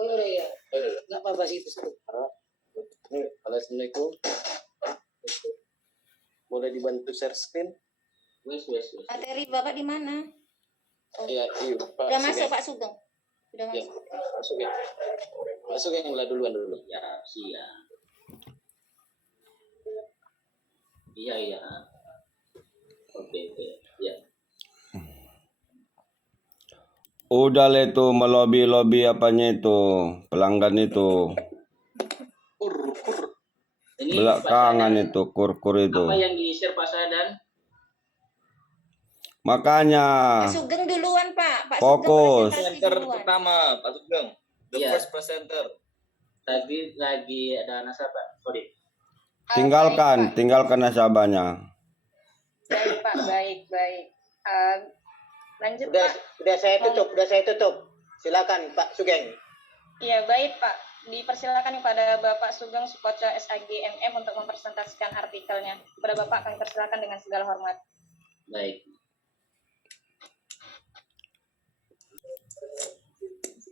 Oh iya, nggak apa-apa sih itu. Assalamualaikum. Boleh dibantu share screen? Materi Bapak di mana? Oh. Iya, Pak. Udah masuk Pak Sugeng. Udah ya, masuk. Masuk ya. Masuk yang duluan dulu. Ya, siap. Iya. Oke. Ya. Udah lah itu melobi apanya itu pelanggan itu. Kur. Ini Belakangan itu kur itu. Apa yang di-share Pak Sadan? Makanya Pak Sugeng duluan Pak. Pak fokus. Presenter pertama Pak Sugeng. The first presenter. Tadi lagi ada nasabah. Sorry. Tinggalkan nasabahnya. Baik Pak, baik. Lanjut Udah, Pak. Udah saya tutup. Silakan Pak Sugeng. Iya baik Pak. Dipersilakan kepada Bapak Sugeng Sukoco SAGMM untuk mempresentasikan artikelnya. Kepada Bapak kami persilakan dengan segala hormat. Baik.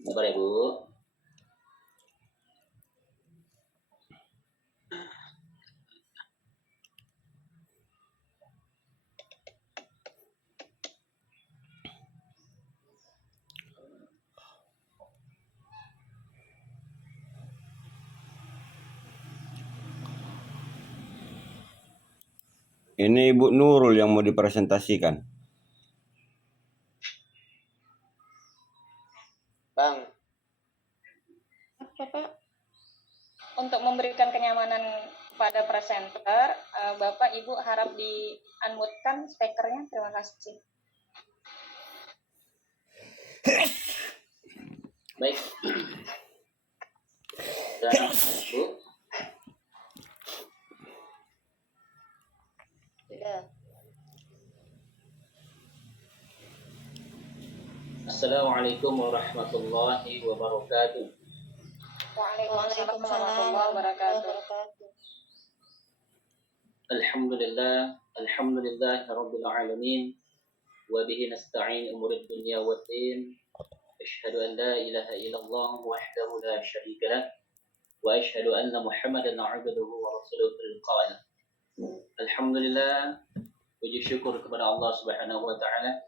Sabar ya Bu. Ini Ibu Nurul yang mau dipresentasikan. Bang. Apa Pak? Untuk memberikan kenyamanan pada presenter, Bapak Ibu harap di-unmute-kan speakernya. Terima kasih. Baik. Dan Bu. Sudah. Assalamualaikum warahmatullahi wabarakatuh. Waalaikumsalam warahmatullahi wabarakatuh. Alhamdulillah rabbil alamin wa bihi nasta'in umurid dunya waddin. Asyhadu an la ilaha illallah wahdahu la syarika lah wa asyhadu anna Muhammadan 'abduhu wa rasuluhu qala. Alhamdulillah, puji syukur kepada Allah Subhanahu wa taala.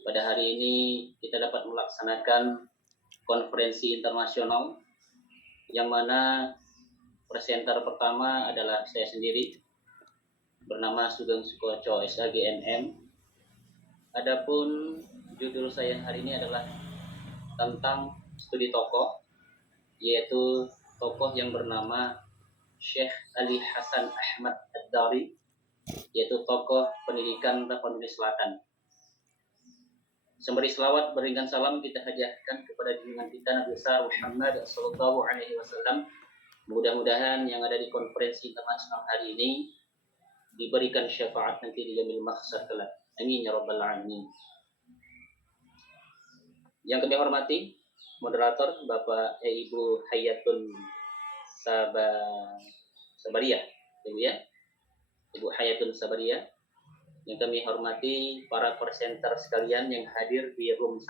Pada hari ini kita dapat melaksanakan konferensi internasional yang mana presenter pertama adalah saya sendiri bernama Sugeng Sukoco SAGMM. Adapun judul saya hari ini adalah tentang studi tokoh, yaitu tokoh yang bernama Syekh Ali Hasan Ahmad Ad-Dari, yaitu tokoh pendidikan Tapanuli Selatan. Sembari selawat berikan salam kita hadiahkan kepada junjungan kita Nabi besar Muhammad sallallahu alaihi wasallam. Mudah-mudahan yang ada di konferensi internasional hari ini diberikan syafaat nanti di yaumil mahsyar kelak. Amin ya rabbal alamin. Yang kami hormati moderator Bapak Ibu Hayatun Sabariyah, Ibu ya. Ibu Hayatun Sabariyah. Yang kami hormati para presenter sekalian yang hadir di room 1.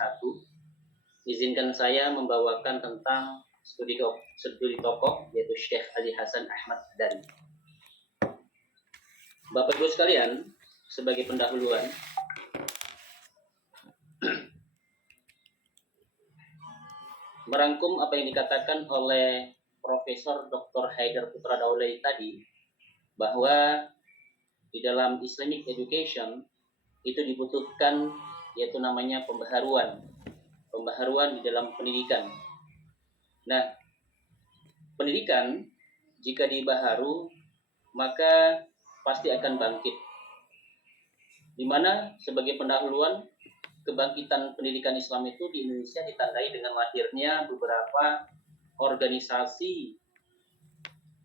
Izinkan saya membawakan tentang studi tokoh yaitu Syekh Ali Hasan Ahmad Ad-Dari. Bapak Ibu sekalian, sebagai pendahuluan, merangkum apa yang dikatakan oleh Profesor Dr. Haidar Putra Daulay tadi, bahwa di dalam Islamic education itu dibutuhkan yaitu namanya pembaharuan di dalam pendidikan. Nah, pendidikan jika dibaharu maka pasti akan bangkit. Di mana sebagai pendahuluan kebangkitan pendidikan Islam itu di Indonesia ditandai dengan lahirnya beberapa organisasi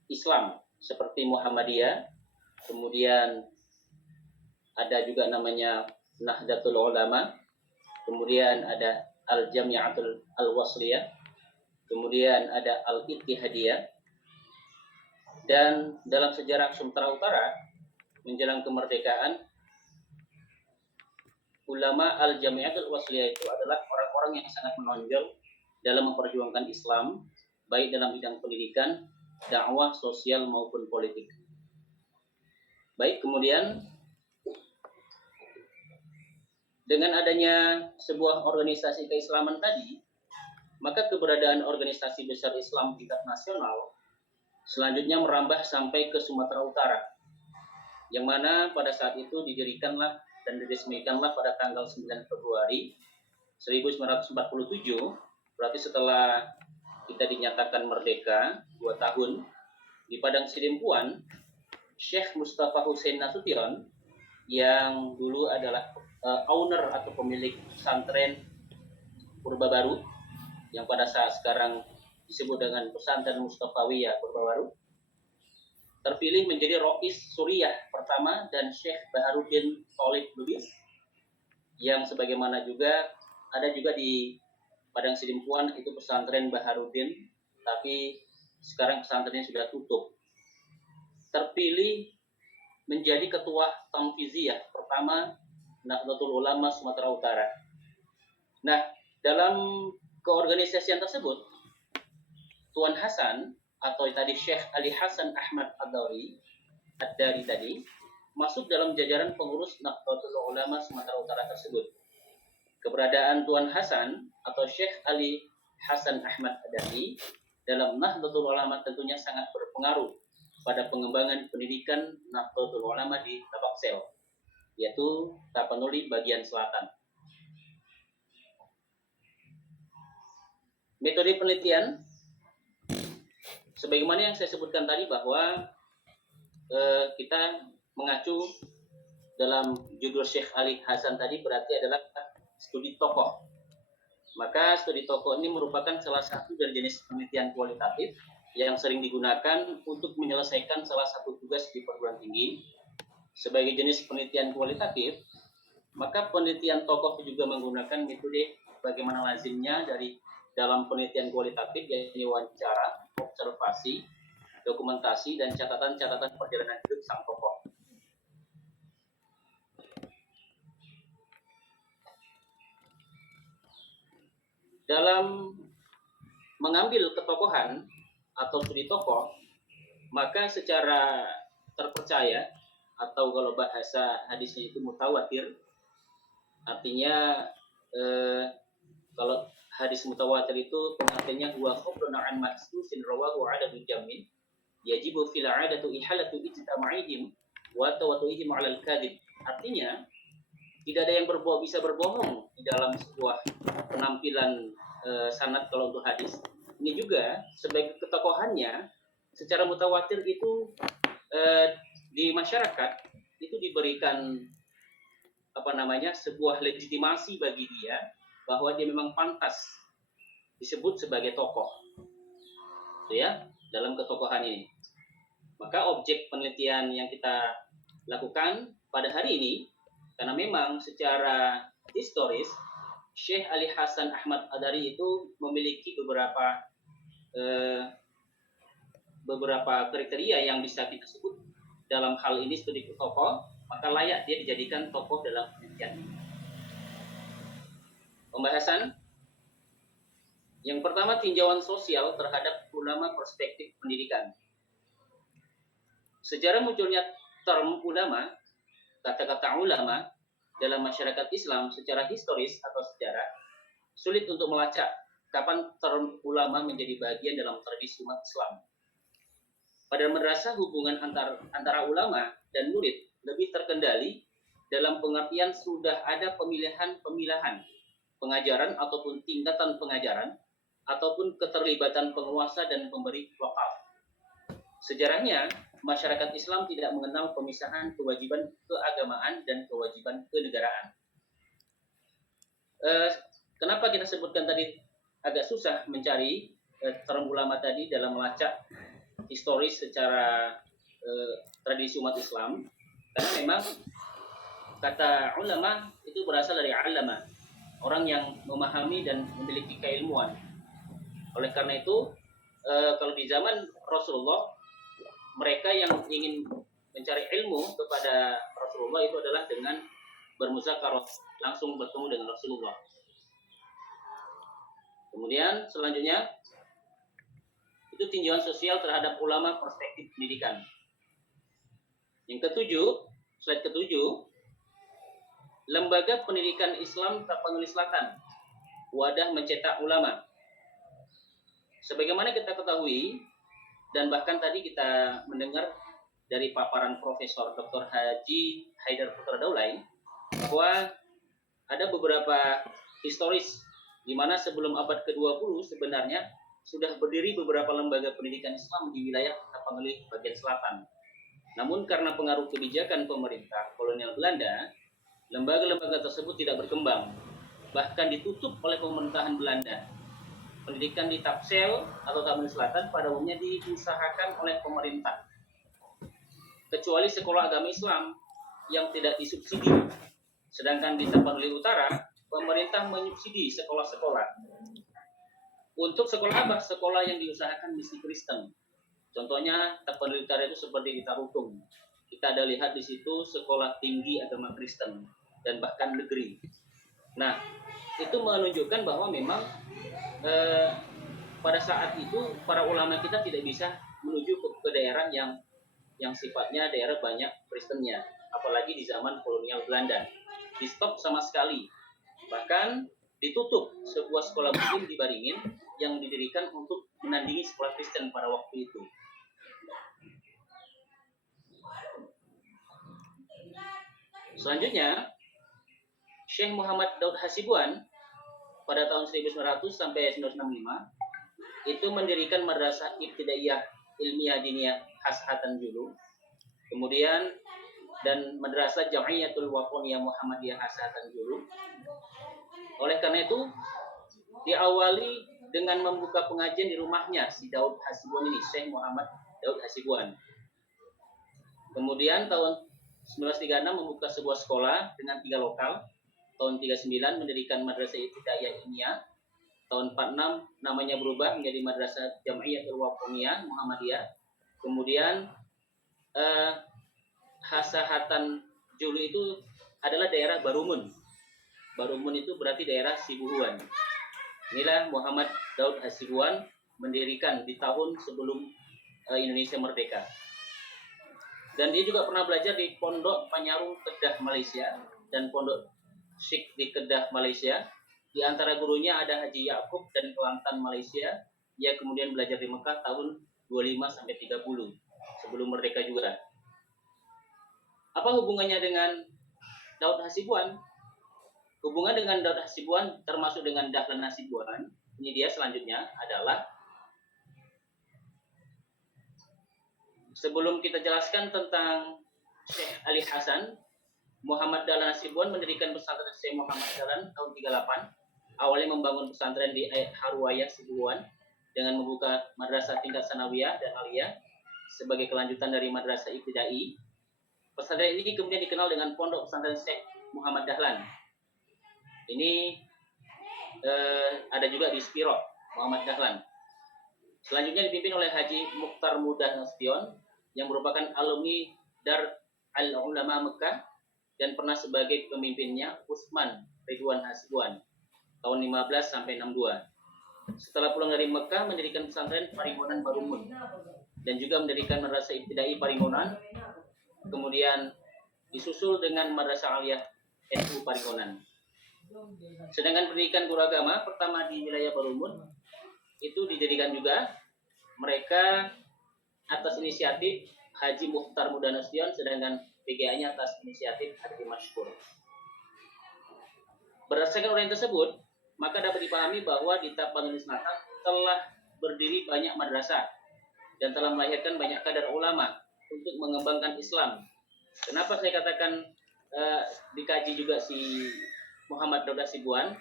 Islam seperti Muhammadiyah, kemudian ada juga namanya Nahdlatul Ulama, kemudian ada Al-Jami'atul Al-Wasliyah, kemudian ada Al-Ittihadiyah, dan dalam sejarah Sumatera Utara menjelang kemerdekaan ulama al-Jami'atul Wasliyah itu adalah orang-orang yang sangat menonjol dalam memperjuangkan Islam, baik dalam bidang pendidikan, dakwah, sosial maupun politik. Baik, kemudian dengan adanya sebuah organisasi keislaman tadi, maka keberadaan organisasi besar Islam tingkat nasional selanjutnya merambah sampai ke Sumatera Utara, yang mana pada saat itu didirikanlah dan diresmikanlah pada tanggal 9 Februari 1947, berarti setelah kita dinyatakan merdeka 2 tahun, di Padang Sidempuan, Syekh Mustafa Hussein Nasution yang dulu adalah owner atau pemilik pesantren Purba Baru, yang pada saat sekarang disebut dengan Pesantren Mustafawiyah Purba Baru, terpilih menjadi Rois Suriah pertama, dan Syekh Baharuddin Tholib Lubis yang sebagaimana juga ada juga di Padang Sidempuan itu pesantren Baharuddin, tapi sekarang pesantrennya sudah tutup. Terpilih menjadi ketua Tanfiziyah pertama Nahdlatul Ulama Sumatera Utara. Nah, dalam keorganisasian tersebut, Tuan Hasan atau tadi Syekh Ali Hasan Ahmad Ad-Dari tadi masuk dalam jajaran pengurus Nahdlatul Ulama Sumatera Utara tersebut. Keberadaan Tuan Hasan atau Syekh Ali Hasan Ahmad Ad-Dari dalam Nahdlatul Ulama tentunya sangat berpengaruh pada pengembangan pendidikan Nahdlatul Ulama di Tabaksel, yaitu Tapanuli bagian selatan. Metode penelitian sebagaimana yang saya sebutkan tadi, bahwa kita mengacu dalam judul Syekh Ali Hasan tadi berarti adalah studi tokoh. Maka studi tokoh ini merupakan salah satu dari jenis penelitian kualitatif yang sering digunakan untuk menyelesaikan salah satu tugas di perguruan tinggi. Sebagai jenis penelitian kualitatif, maka penelitian tokoh juga menggunakan metode bagaimana lazimnya dari dalam penelitian kualitatif, yaitu wawancara, observasi, dokumentasi, dan catatan-catatan perjalanan hidup sang tokoh. Dalam mengambil ketokohan atau studi tokoh, maka secara terpercaya atau kalau bahasa hadisnya itu mutawatir, artinya kalau hadis mutawatir itu pengertiannya huwa khabrun an mahsusin rawahu adadun jamin yajibu fil 'adatu ihalatu ijtama'ihim wa tawatuhim 'ala al-kadhib. Artinya tidak ada yang bisa berbohong di dalam sebuah penampilan sanad kalau untuk hadis. Ini juga sebagai ketokohannya secara mutawatir itu di masyarakat itu diberikan sebuah legitimasi bagi dia bahwa dia memang pantas disebut sebagai tokoh, itu ya, dalam ketokohan ini. Maka objek penelitian yang kita lakukan pada hari ini, karena memang secara historis Syekh Ali Hasan Ahmad Ad-Dari itu memiliki beberapa kriteria yang bisa kita sebut dalam hal ini studi tokoh, maka layak dia dijadikan tokoh dalam penelitian ini. Pembahasan yang pertama, tinjauan sosial terhadap ulama perspektif pendidikan. Sejarah munculnya term ulama, kata-kata ulama dalam masyarakat Islam secara historis atau sejarah sulit untuk melacak kapan term ulama menjadi bagian dalam tradisi umat Islam. Pada madrasah hubungan antara ulama dan murid lebih terkendali dalam pengertian sudah ada pemilihan-pemilahan pengajaran ataupun tingkatan pengajaran ataupun keterlibatan penguasa dan pemberi lokal. Sejarahnya, masyarakat Islam tidak mengenal pemisahan kewajiban keagamaan dan kewajiban kenegaraan. Kenapa kita sebutkan tadi agak susah mencari term ulama tadi dalam melacak historis secara tradisi umat Islam? Karena memang kata ulama itu berasal dari alama, orang yang memahami dan memiliki keilmuan. Oleh karena itu, kalau di zaman Rasulullah, mereka yang ingin mencari ilmu kepada Rasulullah itu adalah dengan bermuzakarah langsung bertemu dengan Rasulullah. Kemudian selanjutnya itu tinjauan sosial terhadap ulama perspektif pendidikan. Yang ketujuh, slide ketujuh, Lembaga Pendidikan Islam Tapanuli Selatan, wadah mencetak ulama. Sebagaimana kita ketahui dan bahkan tadi kita mendengar dari paparan Profesor Dr. Haji Haidar Putra Daulay bahwa ada beberapa historis di mana sebelum abad ke-20 sebenarnya sudah berdiri beberapa lembaga pendidikan Islam di wilayah Tapanuli bagian selatan. Namun karena pengaruh kebijakan pemerintah kolonial Belanda, lembaga-lembaga tersebut tidak berkembang, bahkan ditutup oleh pemerintahan Belanda. Pendidikan di Tapsel atau Tapanuli Selatan pada umumnya diusahakan oleh pemerintah, kecuali sekolah agama Islam yang tidak disubsidi. Sedangkan di Tapanuli Utara, pemerintah menyubsidi sekolah-sekolah. Untuk sekolah apa? Sekolah yang diusahakan misi Kristen. Contohnya Tapanuli Utara itu seperti di Tarutung. Kita ada lihat di situ sekolah tinggi agama Kristen dan bahkan negeri. Nah, itu menunjukkan bahwa memang pada saat itu para ulama kita tidak bisa menuju ke daerah yang sifatnya daerah banyak Kristennya, apalagi di zaman kolonial Belanda. Di stop sama sekali. Bahkan ditutup sebuah sekolah muslim di Baringin yang didirikan untuk menandingi sekolah Kristen pada waktu itu. Selanjutnya, Syekh Muhammad Daud Hasibuan pada tahun 1900 sampai 1965 itu mendirikan Madrasah Ibtidaiyah Ilmiah Diniyah Khashatan Julu. Kemudian dan Madrasah Jamiyatul Waponiyah Muhammadiyah Khashatan Julu. Oleh karena itu, diawali dengan membuka pengajian di rumahnya si Daud Hasibuan ini, Syekh Muhammad Daud Hasibuan. Kemudian tahun 1936 membuka sebuah sekolah dengan 3 lokal. Tahun 39 mendirikan Madrasah Ibtidaiyah Ilmiah. Tahun 46 namanya berubah menjadi Madrasah Jamiyatul Waponiyah Muhammadiyah. Kemudian Khashatan Julu itu adalah daerah Barumun. Barumun itu berarti daerah Sibuhuan. Inilah Muhammad Daud Hasibuan mendirikan di tahun sebelum Indonesia merdeka. Dan dia juga pernah belajar di Pondok Panyarung Kedah Malaysia dan Pondok Syekh di Kedah Malaysia. Di antara gurunya ada Haji Yakub dan Kelantan Malaysia. Ia kemudian belajar di Mekah tahun 25 sampai 30 sebelum merdeka juga. Apa hubungannya dengan Daud Hasibuan? Hubungan dengan Daud Hasibuan termasuk dengan Dahlan Hasibuan. Ini dia selanjutnya adalah sebelum kita jelaskan tentang Syekh Ali Hasan, Muhammad Dahlan Hasibuan mendirikan pesantren Syekh Muhammad Dahlan tahun 38. Awalnya membangun pesantren di Harwaya Sibuhuan dengan membuka madrasah tingkat sanawiyah dan aliyah sebagai kelanjutan dari madrasah ibtidai. Pesantren ini kemudian dikenal dengan Pondok Pesantren Syekh Muhammad Dahlan. Ini ada juga di Spiro Muhammad Dahlan. Selanjutnya dipimpin oleh Haji Mukhtar Mudah Nasution yang merupakan alumni Dar al-Ulama Mekah dan pernah sebagai pemimpinnya Utsman Ridwan Hasibuan tahun 15 sampai 62. Setelah pulang dari Mekah mendirikan pesantren Paringonan Barumun dan juga mendirikan madrasah ibtidai Paringonan. Kemudian disusul dengan Madrasah Aliyah NU Paringonan. Sedangkan pendidikan guru agama pertama di wilayah Barumun itu didirikan juga mereka atas inisiatif Haji Mukhtar Mudah Nasution, sedangkan PGA-nya atas inisiatif Haji Mashkur. Berdasarkan uraian tersebut, maka dapat dipahami bahwa di Tapanuli Selatan telah berdiri banyak madrasah dan telah melahirkan banyak kadar ulama untuk mengembangkan Islam. Kenapa saya katakan dikaji juga si Muhammad Daud Hasibuan?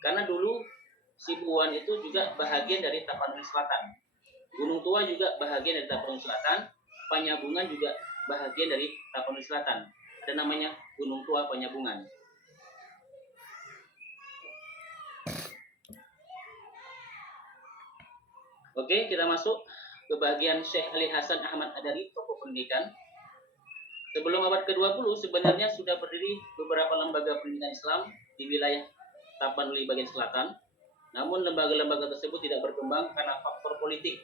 Karena dulu Sibuhuan itu juga bahagian dari Tapanuli Selatan. Gunung Tua juga bahagian dari Tapanuli Selatan. Panyabungan juga bahagian dari Tapanuli Selatan. Ada namanya Gunung Tua Panyabungan. Oke, kita masuk ke bagian Syekh Ali Hasan Ahmad Adari, tokoh pendidikan. Sebelum abad ke-20 sebenarnya sudah berdiri beberapa lembaga pendidikan Islam di wilayah Tapanuli bagian selatan. Namun lembaga-lembaga tersebut tidak berkembang karena faktor politik.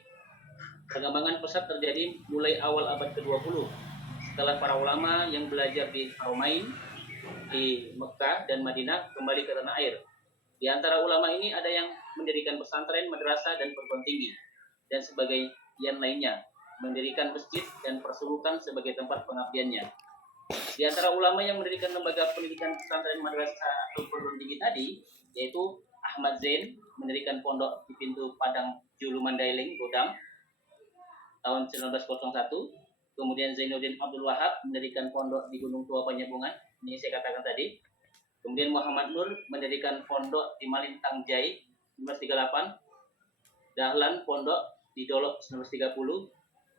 Perkembangan pesat terjadi mulai awal abad ke-20 setelah para ulama yang belajar di Haramain, di Mekah dan Madinah kembali ke tanah air. Di antara ulama ini ada yang mendirikan pesantren, madrasah, dan perguruan tinggi, dan sebagian lainnya mendirikan masjid dan persulutan sebagai tempat pengabdiannya. Di antara ulama yang mendirikan lembaga pendidikan pesantren, madrasah, atau perguruan tinggi tadi, yaitu Ahmad Zain mendirikan pondok di pintu Padang Julu Mandailing, Godang, tahun 1901. Kemudian Zainuddin Abdul Wahab mendirikan pondok di Gunung Tua Penyambungan, ini saya katakan tadi. Kemudian Muhammad Nur mendirikan pondok di Malintang Jai 1938. Dahlan pondok di Dolok 1930.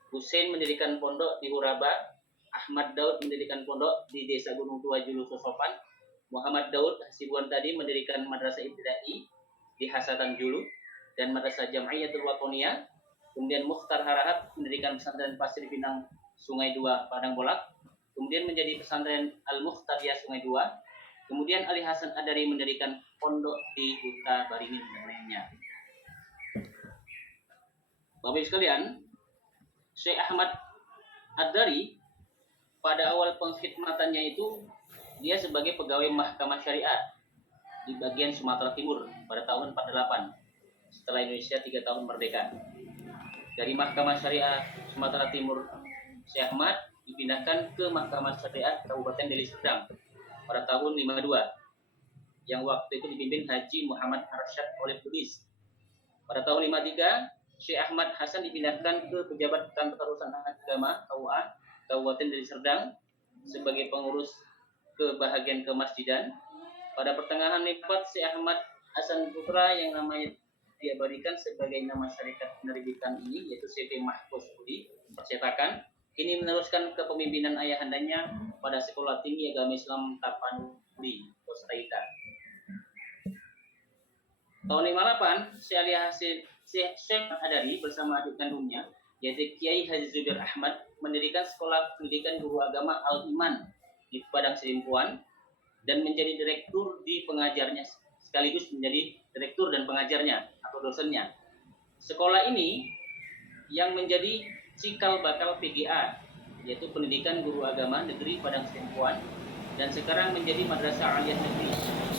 Hussein mendirikan pondok di Huraba. Ahmad Daud mendirikan pondok di Desa Gunung Tua Julu Sosopan. Muhammad Daud Hasibuan tadi mendirikan madrasah ibtidai di Hasatan Julu dan madrasah Jam'iyatul Watoniyah. Kemudian Mukhtar Harahap mendirikan pesantren Pasir Pinang Sungai Dua Padang Bolak. Kemudian menjadi pesantren Al-Mukhtariyah Sungai Dua. Kemudian Ali Hasan Adari mendirikan pondok di Huta Baringin dan lainnya. Bapak Ibu sekalian, Syekh Ahmad Ad-Dari pada awal pengkhidmatannya itu dia sebagai pegawai Mahkamah Syariah di bagian Sumatera Timur pada tahun 48 setelah Indonesia 3 tahun merdeka. Dari Mahkamah Syariah Sumatera Timur, Syekh Ahmad dipindahkan ke Mahkamah Syariah Kabupaten Deli Serdang pada tahun 52 yang waktu itu dipimpin Haji Muhammad Arsyad oleh Lubis. Pada tahun 53 Syekh Ahmad Hasan dipindahkan ke pejabat kantor urusan agama KUA Kabupaten Deli Serdang sebagai pengurus kebahagiaan kemasjidan. Pada pertengahan 54 Syekh Ahmad Hasan Putra yang namanya diabadikan sebagai nama syarikat penerbitan ini yaitu CV Mahfuz Budi Percetakan, ini meneruskan kepemimpinan ayahandanya pada Sekolah Tinggi Agama Islam Tapanuli, Costa Rica. Tahun 58 Syekh Adari bersama adik kandungnya yaitu Kiai Haji Zubair Ahmad mendirikan sekolah pendidikan guru agama Al-Iman di Padang Sidimpuan dan menjadi direktur di pengajarnya sekaligus menjadi direktur dan pengajarnya atau dosennya. Sekolah ini yang menjadi cikal bakal PGA yaitu Pendidikan Guru Agama Negeri Padang Sidimpuan dan sekarang menjadi Madrasah Aliyah Negeri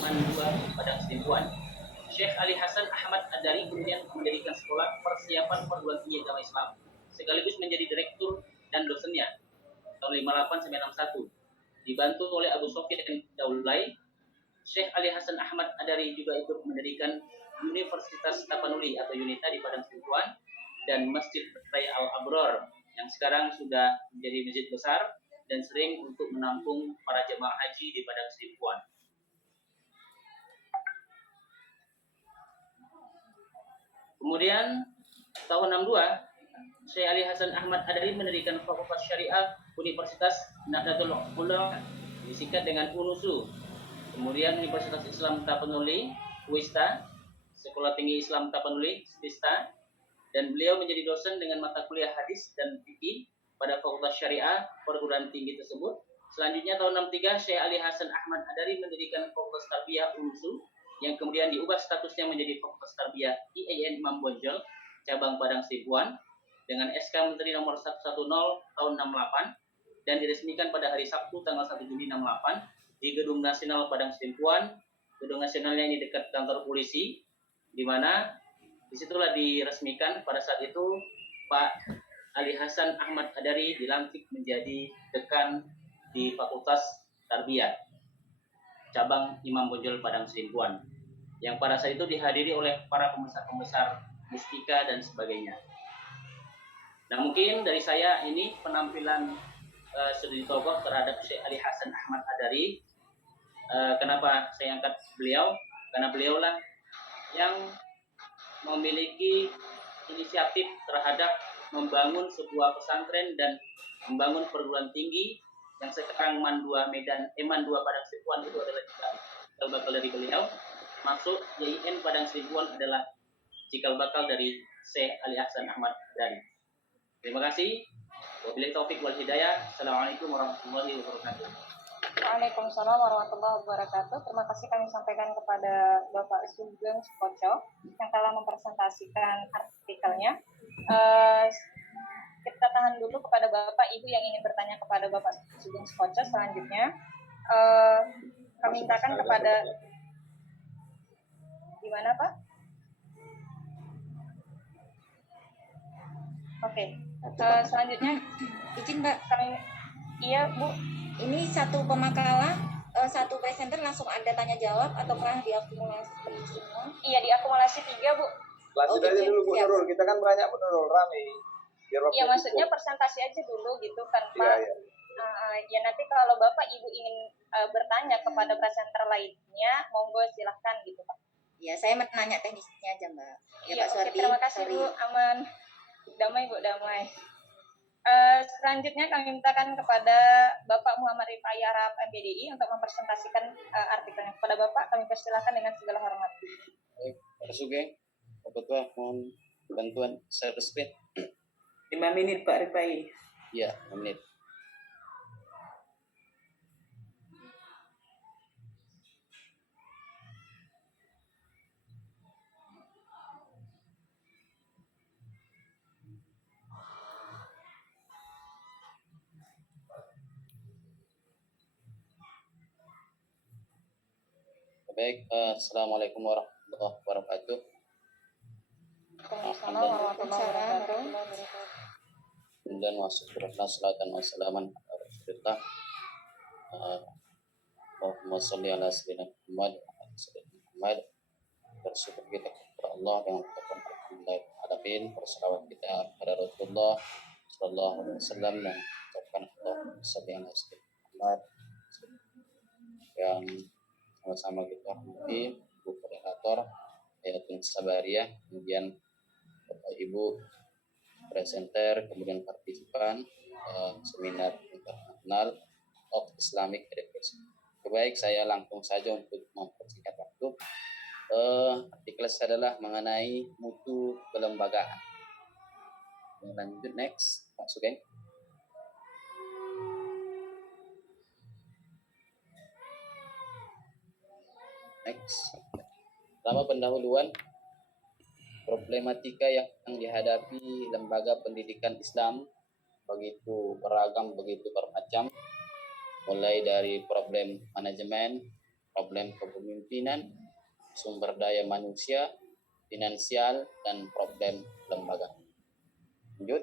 Mandua Padang Sidimpuan. Syekh Ali Hasan Ahmad Ad-Dari kemudian mendirikan sekolah persiapan perguruan tinggi agama Islam sekaligus menjadi direktur dan dosennya tahun 58 sampai 61. Dibantu oleh Abu Sofyan Daulay, Syekh Ali Hasan Ahmad Ad-Dari juga ikut mendirikan Universitas Tapanuli atau UNITA di Padang Sidimpuan dan Masjid Raya Al-Abror yang sekarang sudah menjadi masjid besar dan sering untuk menampung para jemaah haji di Padang Sidimpuan. Kemudian tahun 62 Syekh Ali Hasan Ahmad Ad-Dari mendirikan Fakultas Syariah Universitas Nahdlatul Ulama disingkat dengan UNUSU. Kemudian Universitas Islam Tapanuli, UISTA, Sekolah Tinggi Islam Tapanuli, STISTA, dan beliau menjadi dosen dengan mata kuliah hadis dan fikih pada Fakultas Syariah perguruan tinggi tersebut. Selanjutnya tahun 63 Syekh Ali Hasan Ahmad Ad-Dari mendirikan Fakultas Tarbiyah UNUSU yang kemudian diubah statusnya menjadi Fakultas Tarbiyah IAIN Imam Bonjol cabang Padang Sidimpuan dengan SK Menteri nomor 110 tahun 68 dan diresmikan pada hari Sabtu tanggal 1 Juni 68 di Gedung Nasional Padang Sidimpuan. Gedung nasionalnya ini dekat kantor polisi, di mana disitulah diresmikan pada saat itu Pak Ali Hasan Ahmad Ad-Dari dilantik menjadi dekan di Fakultas Tarbiyah cabang Imam Bonjol Padang Sidimpuan yang pada saat itu dihadiri oleh para pembesar-pembesar mistika dan sebagainya. Nah, mungkin dari saya ini penampilan studi tokoh terhadap Syekh Ali Hasan Ahmad Ad-Dari. Kenapa saya angkat beliau? Karena beliaulah yang memiliki inisiatif terhadap membangun sebuah pesantren dan membangun perguruan tinggi yang sekarang MAN 2 Padang Sidimpuan itu adalah cikal bakal dari beliau. Masuk YIN Padang Sidimpuan adalah cikal bakal dari Syekh Ali Hasan Ahmad Ad-Dari. Terima kasih. Wabillahi taufik wal hidayah. Assalamualaikum warahmatullahi wabarakatuh. Waalaikumsalam warahmatullahi wabarakatuh. Terima kasih kami sampaikan kepada Bapak Sugeng Sukoco yang telah mempresentasikan artikelnya. Kita tahan dulu kepada Bapak Ibu yang ingin bertanya kepada Bapak Sugeng Sukoco. Selanjutnya kami mintakan kepada di mana Pak? Oke. Selanjutnya Izin Mbak, iya Bu. ini satu pemakalah, satu presenter langsung ada tanya jawab atau pernah diakumulasi semua? Iya, diakumulasi 3 Bu. Lanjut aja dulu Bu siap. Nurul, kita kan banyak Bu Nurul, rame. Biar waktu Iya, maksudnya cukup. presentasi aja dulu gitu kan Iya, Pak. iya. Ya nanti kalau Bapak Ibu ingin bertanya kepada presenter lainnya, monggo silahkan gitu Pak. Ya, saya menanya teknisnya aja Mbak. Ya, Iya, Pak oke, Suwardi. terima kasih sorry. Bu, aman. Damai Bu, damai. Selanjutnya kami mintakan kepada Bapak Muhammad Rifai Arab MPDI untuk mempresentasikan artikelnya. Kepada Bapak kami persilakan dengan segala hormat. Baik, Pak Sugeng, Pak Ketua, mohon bantuan share screen. 5 menit Pak Rifai. Iya, 5 menit. Baik, Assalamualaikum warahmatullahi wabarakatuh. Waalaikumsalam warahmatullahi wabarakatuh. Dan wassalamualaikum salatan wassalaman ala rasulillah. Allahumma sholli ala sayyidina Muhammad wa ala sayyidina Muhammad. Bersyukur kita kepada Allah yang mengucapkan alhamdulillah, berselawat kita kepada Rasulullah sallallahu alaihi wasallam dan mengucapkan Allahumma sholli ala sayyidina Muhammad. Yang sama-sama kita hormati Bu Koordinator Hayatul Sabariyah, kemudian Bapak Ibu presenter, kemudian partisipan seminar internasional of Islamic Education. Baik, saya langsung saja untuk mempersingkat waktu. Artikel saya adalah mengenai mutu kelembagaan. Lanjut next, Pak Sugeng. Next. Selama pendahuluan, problematika yang dihadapi lembaga pendidikan Islam begitu beragam, begitu bermacam, mulai dari problem manajemen, problem kepemimpinan, sumber daya manusia, finansial, dan problem lembaga. Lanjut.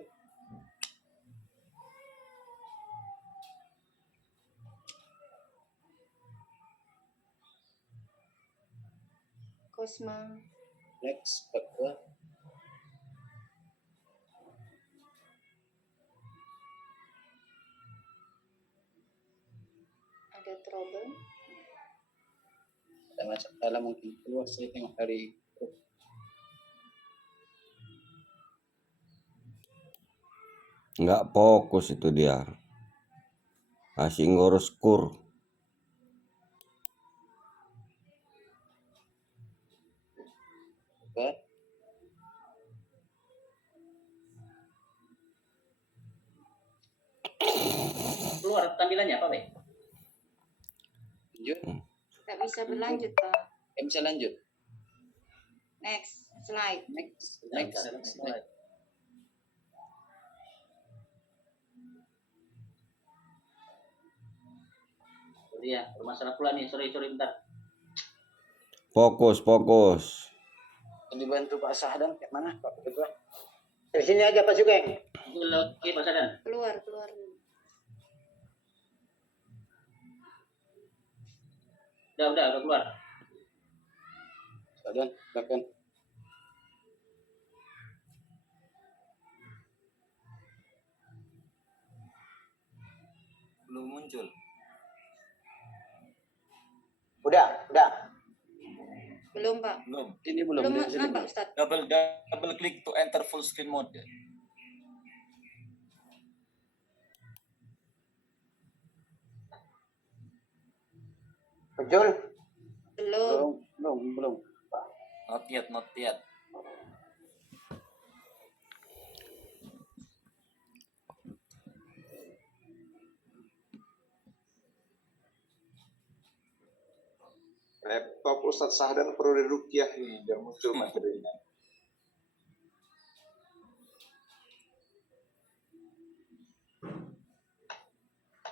Kosma. Next, Pak Ketua. Ada trouble. Ada masalah mungkin keluar, saya tengok dari grup. Nggak fokus itu dia. Masih ngurus kur. Oke. Keluar tampilannya apa, Pak? Lanjut. Tak bisa berlanjut Pak. Bisa lanjut. Next slide. Next. Iya, bermasalah pula nih. Sorry bentar. Fokus. Dibantu Pak Sahdan kayak mana Pak Ketua? Di sini aja Pak Sugeng. Oke, Pak Sadan. Keluar. Udah keluar. Sahdan, silakan. Belum muncul. Udah. Belum Pak. Belum. Ini belum. Belum Sini nampak belum. Ustaz. Double klik to enter full screen mode. Muncul. Belum. Not yet. Laptop Ustadz Sahdan perlu dirukyah ini biar muncul materinya.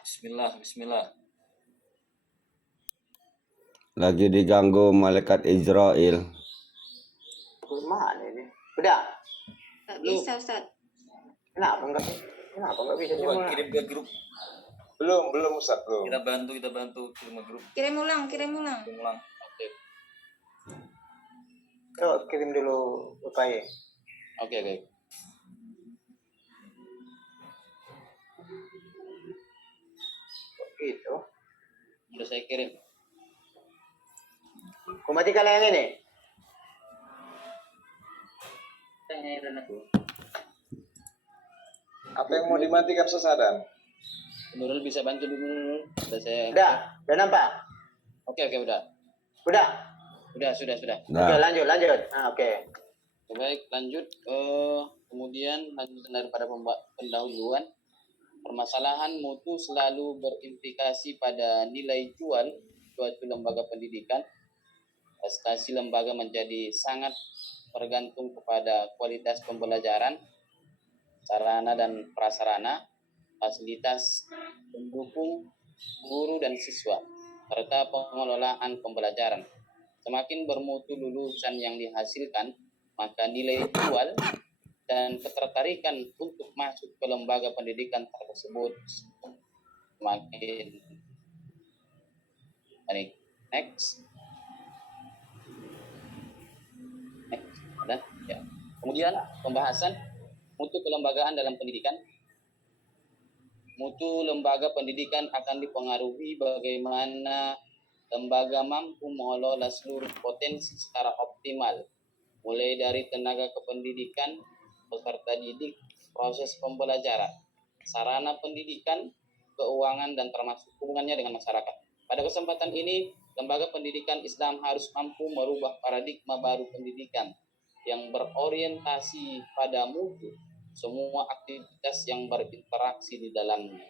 Bismillah, Bismillah. Lagi diganggu malaikat Israel. Mana ini? Udah. Nggak bisa Ustaz. Kenapa enggak bisa Coba semua? kirim ke grup. Belum Ustadz, belum. Kita bantu kirim ke grup. Kirim ulang. Kirim ulang. Oke. Yuk, kirim dulu upaya. Oke. Gitu. Udah saya kirim. Kau mati kalau yang ini? Apa yang mau dimatikan Ustadz Sahdan? Nurul bisa bantu dulu. Udah saya. Udah nampak? Oke, udah. Udah. Sudah. Oke, Nah, lanjut. Oke. Baik, lanjut. Kemudian lanjutan daripada pendahuluan, permasalahan mutu selalu berimplikasi pada nilai jual suatu lembaga pendidikan. Prestasi lembaga menjadi sangat bergantung kepada kualitas pembelajaran, sarana dan prasarana, fasilitas pendukung guru dan siswa, serta pengelolaan pembelajaran. Semakin bermutu lulusan yang dihasilkan, maka nilai jual dan ketertarikan untuk masuk ke lembaga pendidikan tersebut semakin baik. Next. Dan ya. Kemudian pembahasan mutu kelembagaan dalam pendidikan. Mutu lembaga pendidikan akan dipengaruhi bagaimana lembaga mampu mengelola seluruh potensi secara optimal, mulai dari tenaga kependidikan, peserta didik, proses pembelajaran, sarana pendidikan, keuangan, dan termasuk hubungannya dengan masyarakat. Pada kesempatan ini, lembaga pendidikan Islam harus mampu merubah paradigma baru pendidikan yang berorientasi pada mutu semua aktivitas yang berinteraksi di dalamnya.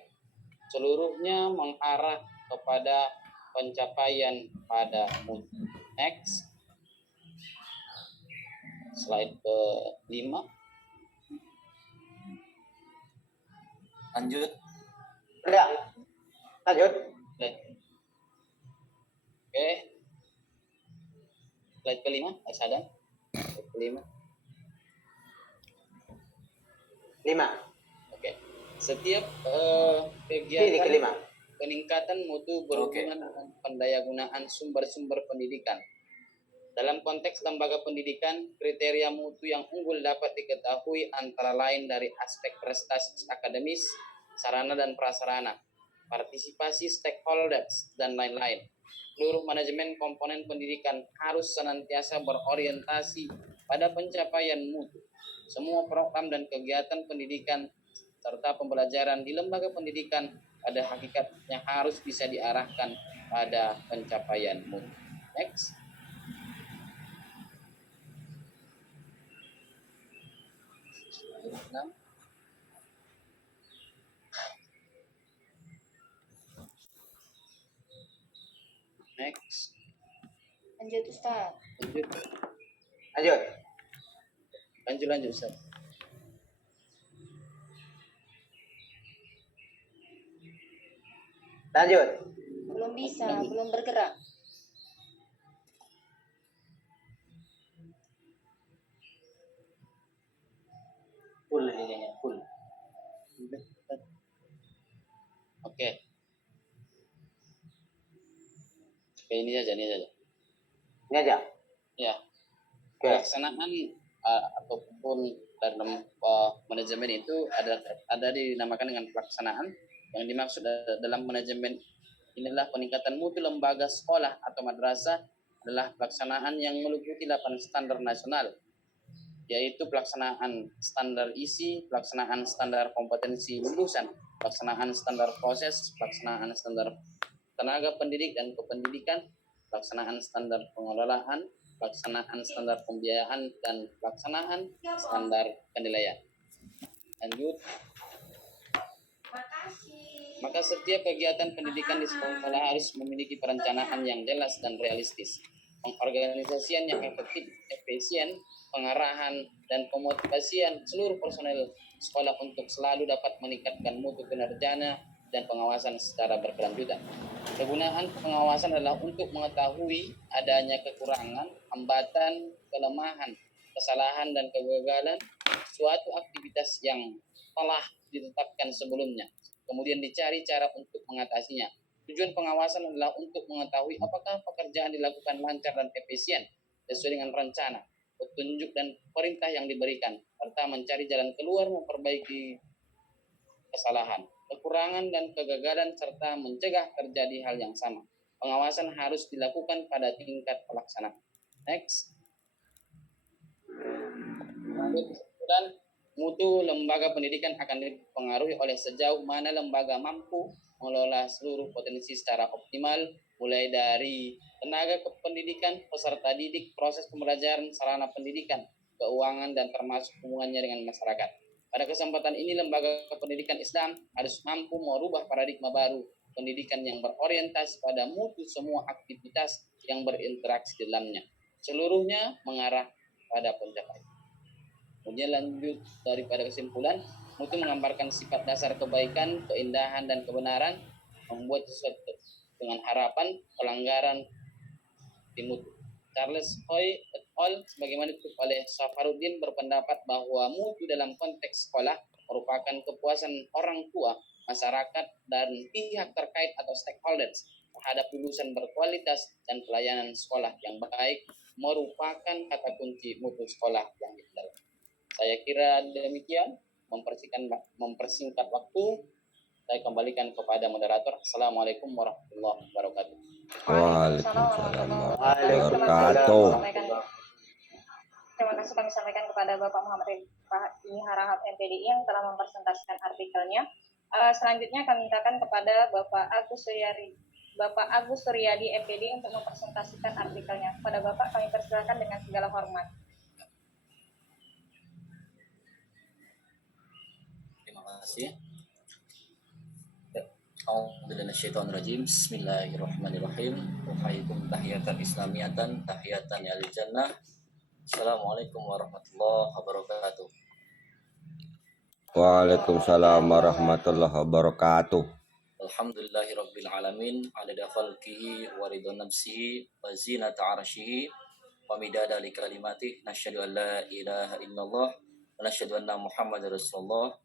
Seluruhnya mengarah kepada pencapaian pada mutu. Next. Slide ke-5. Lanjut. Udah. Lanjut. Oke. Slide ke-5, Sadam. Slide ke-5. 5. Oke. Setiap Ini kegiatan kelima. peningkatan mutu berhubungan dengan pendayagunaan sumber-sumber pendidikan. Dalam konteks lembaga pendidikan, kriteria mutu yang unggul dapat diketahui antara lain dari aspek prestasi akademis, sarana dan prasarana, partisipasi stakeholders, dan lain-lain. Seluruh manajemen komponen pendidikan harus senantiasa berorientasi pada pencapaian mutu. Semua program dan kegiatan pendidikan serta pembelajaran di lembaga pendidikan pada hakikatnya harus bisa diarahkan pada pencapaian mutu. Next. Next. Lanjut Ustaz. Lanjut Ustaz. Lanjut. Belum bisa, belum bergerak. Full ini full. Oke. Oke, ini aja. Ini aja. Ya. Oke. Pelaksanaan ataupun dalam manajemen itu ada dinamakan dengan pelaksanaan. Yang dimaksud dalam manajemen inilah peningkatan mutu lembaga sekolah atau madrasah adalah pelaksanaan yang meliputi 8 standar nasional, yaitu pelaksanaan standar isi, pelaksanaan standar kompetensi lulusan, pelaksanaan standar proses, pelaksanaan standar tenaga pendidik dan kependidikan, pelaksanaan standar pengelolaan, pelaksanaan standar pembiayaan, dan pelaksanaan standar penilaian. Lanjut. Maka setiap kegiatan pendidikan di sekolah harus memiliki perencanaan yang jelas dan realistis, pengorganisasian yang efisien, pengarahan dan pemotivasian seluruh personel sekolah untuk selalu dapat meningkatkan mutu kinerjanya dan pengawasan secara berkelanjutan. Kegunaan pengawasan adalah untuk mengetahui adanya kekurangan, hambatan, kelemahan, kesalahan dan kegagalan suatu aktivitas yang telah ditetapkan sebelumnya. Kemudian dicari cara untuk mengatasinya. Tujuan pengawasan adalah untuk mengetahui apakah pekerjaan dilakukan lancar dan efisien sesuai dengan rencana, petunjuk dan perintah yang diberikan, serta mencari jalan keluar memperbaiki kesalahan, kekurangan dan kegagalan serta mencegah terjadi hal yang sama. Pengawasan harus dilakukan pada tingkat pelaksana. Next. Dan mutu lembaga pendidikan akan dipengaruhi oleh sejauh mana lembaga mampu mengelola seluruh potensi secara optimal, mulai dari tenaga kependidikan, peserta didik, proses pembelajaran, sarana pendidikan, keuangan, dan termasuk hubungannya dengan masyarakat. Pada kesempatan ini, lembaga pendidikan Islam harus mampu merubah paradigma baru pendidikan yang berorientasi pada mutu semua aktivitas yang berinteraksi di dalamnya. Seluruhnya mengarah pada pencapaian. Kemudian lanjut daripada kesimpulan, mutu menggambarkan sifat dasar kebaikan, keindahan, dan kebenaran, membuat sesuatu dengan harapan pelanggaran di mutu. Charles Hoy et al. Sebagaimana dikutip oleh Safaruddin berpendapat bahwa mutu dalam konteks sekolah merupakan kepuasan orang tua, masyarakat, dan pihak terkait atau stakeholders terhadap lulusan berkualitas dan pelayanan sekolah yang baik merupakan kata kunci mutu sekolah yang diandalkan. Saya kira demikian, mempersingkat waktu, saya kembalikan kepada moderator. Assalamualaikum warahmatullahi wabarakatuh. Waalaikumsalam warahmatullahi wabarakatuh. Terima kasih kami sampaikan kepada Bapak Muhammad Rifai Harahap MPDI yang telah mempresentasikan artikelnya. Selanjutnya kami mintakan kepada Bapak Agus Suryadi MPD untuk mempresentasikan artikelnya. Kepada Bapak kami persilakan dengan segala hormat. Terima kasih. A'udzubillahi Bismillahirrahmanirrahim. Uhayyikum tahiyatan islamiyatan tahiyatan ya jannah. Assalamualaikum warahmatullahi wabarakatuh. Waalaikumsalam warahmatullahi wabarakatuh. Alhamdulillahirabbil alamin, adada khalqihi wa ridha nafsihi wa zinata arsyihi wa midada li kalimatihi. Nasyhadu an la ilaha illallah wa nasyhadu anna Muhammadar Rasulullah.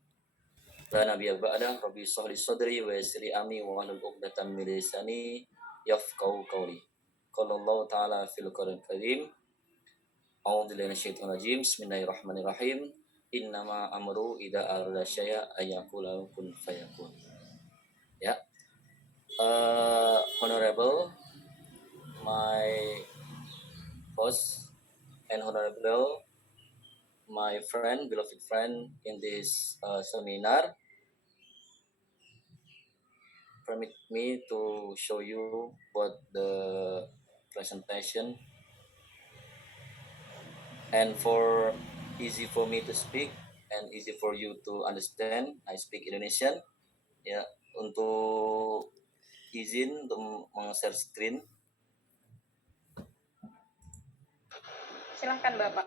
La nabiyya ba'da. Rabbi shrah li sadri wa yassir li amri wa hlul 'uqdatam min lisani yafqahu qawli. Qala Allah ta'ala fil Qur'anil Karim. A'udzubillahi minasyaitonir rajim. Bismillahirrahmanirrahim. Innama amru idza arada syai'a ayyaqula kun fayakun. Ya. Honorable my host and honorable my friend, beloved friend in this seminar, permit me to show you what the presentation, and for easy for me to speak and easy for you to understand, I speak Indonesian. Ya, untuk izin untuk meng-share screen. Silahkan Bapak.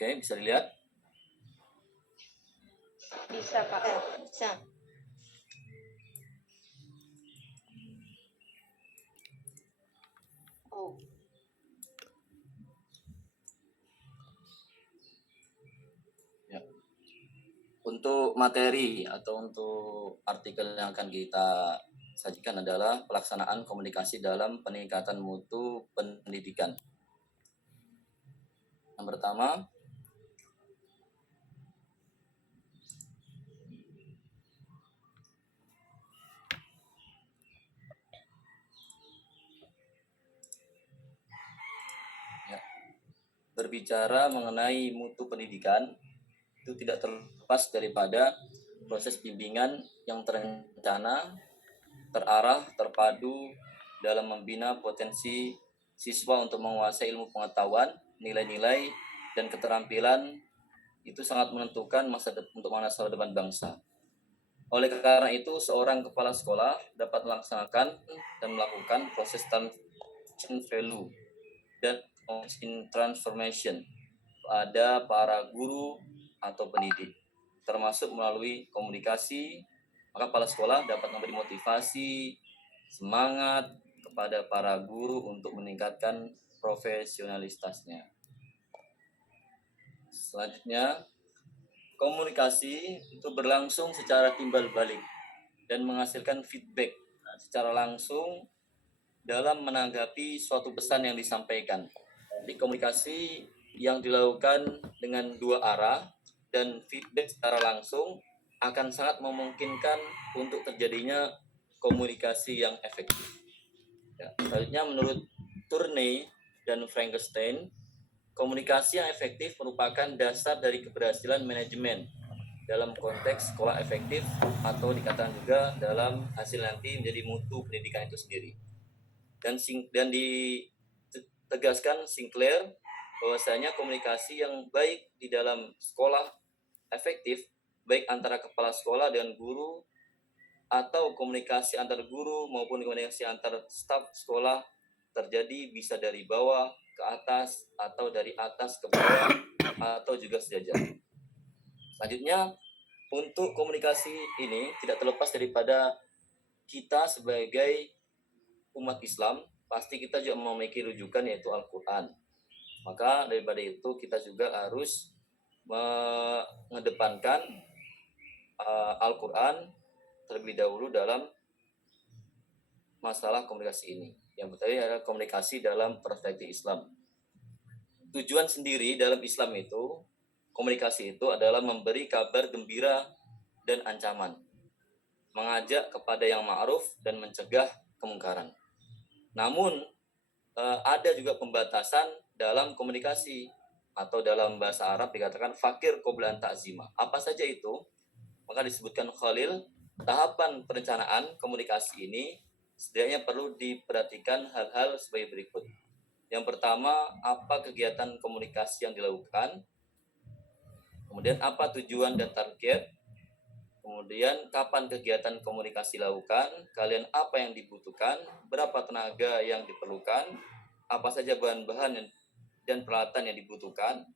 Oke, bisa dilihat? Bisa Pak. Bisa. Oh. Ya. Untuk materi atau untuk artikel yang akan kita sajikan adalah pelaksanaan komunikasi dalam peningkatan mutu pendidikan. Yang pertama, berbicara mengenai mutu pendidikan itu tidak terlepas daripada proses bimbingan yang terencana, terarah, terpadu dalam membina potensi siswa untuk menguasai ilmu pengetahuan, nilai-nilai, dan keterampilan itu sangat menentukan untuk masa depan bangsa. Oleh karena itu, seorang kepala sekolah dapat melaksanakan dan melakukan proses transformation value dan transformation pada para guru atau pendidik, termasuk melalui komunikasi. Maka kepala sekolah dapat memberi motivasi, semangat kepada para guru untuk meningkatkan profesionalitasnya. Selanjutnya, komunikasi itu berlangsung secara timbal balik dan menghasilkan feedback secara langsung dalam menanggapi suatu pesan yang disampaikan. Jadi komunikasi yang dilakukan dengan dua arah dan feedback secara langsung akan sangat memungkinkan untuk terjadinya komunikasi yang efektif. Ya, selanjutnya menurut Tourney dan Frankenstein, komunikasi yang efektif merupakan dasar dari keberhasilan manajemen dalam konteks sekolah efektif, atau dikatakan juga dalam hasil nanti menjadi mutu pendidikan itu sendiri. Dan ditegaskan Sinclair bahwasanya komunikasi yang baik di dalam sekolah efektif, baik antara kepala sekolah dan guru, atau komunikasi antar guru maupun komunikasi antar staf sekolah terjadi bisa dari bawah ke atas atau dari atas ke bawah atau juga sejajar. Selanjutnya, untuk komunikasi ini tidak terlepas daripada kita sebagai umat Islam, pasti kita juga memiliki rujukan yaitu Al-Quran. Maka daripada itu kita juga harus mengedepankan Al-Quran terlebih dahulu dalam masalah komunikasi ini. Yang pertama adalah komunikasi dalam perspektif Islam. Tujuan sendiri dalam Islam itu, komunikasi itu adalah memberi kabar gembira dan ancaman, mengajak kepada yang ma'ruf dan mencegah kemungkaran. Namun ada juga pembatasan dalam komunikasi, atau dalam bahasa Arab dikatakan fakir qabla an ta'zima. Apa saja itu? Maka disebutkan Khalil, tahapan perencanaan komunikasi ini setidaknya perlu diperhatikan hal-hal sebagai berikut. Yang pertama, apa kegiatan komunikasi yang dilakukan? Kemudian apa tujuan dan target? Kemudian kapan kegiatan komunikasi dilakukan? Kalian apa yang dibutuhkan? Berapa tenaga yang diperlukan? Apa saja bahan-bahan dan peralatan yang dibutuhkan?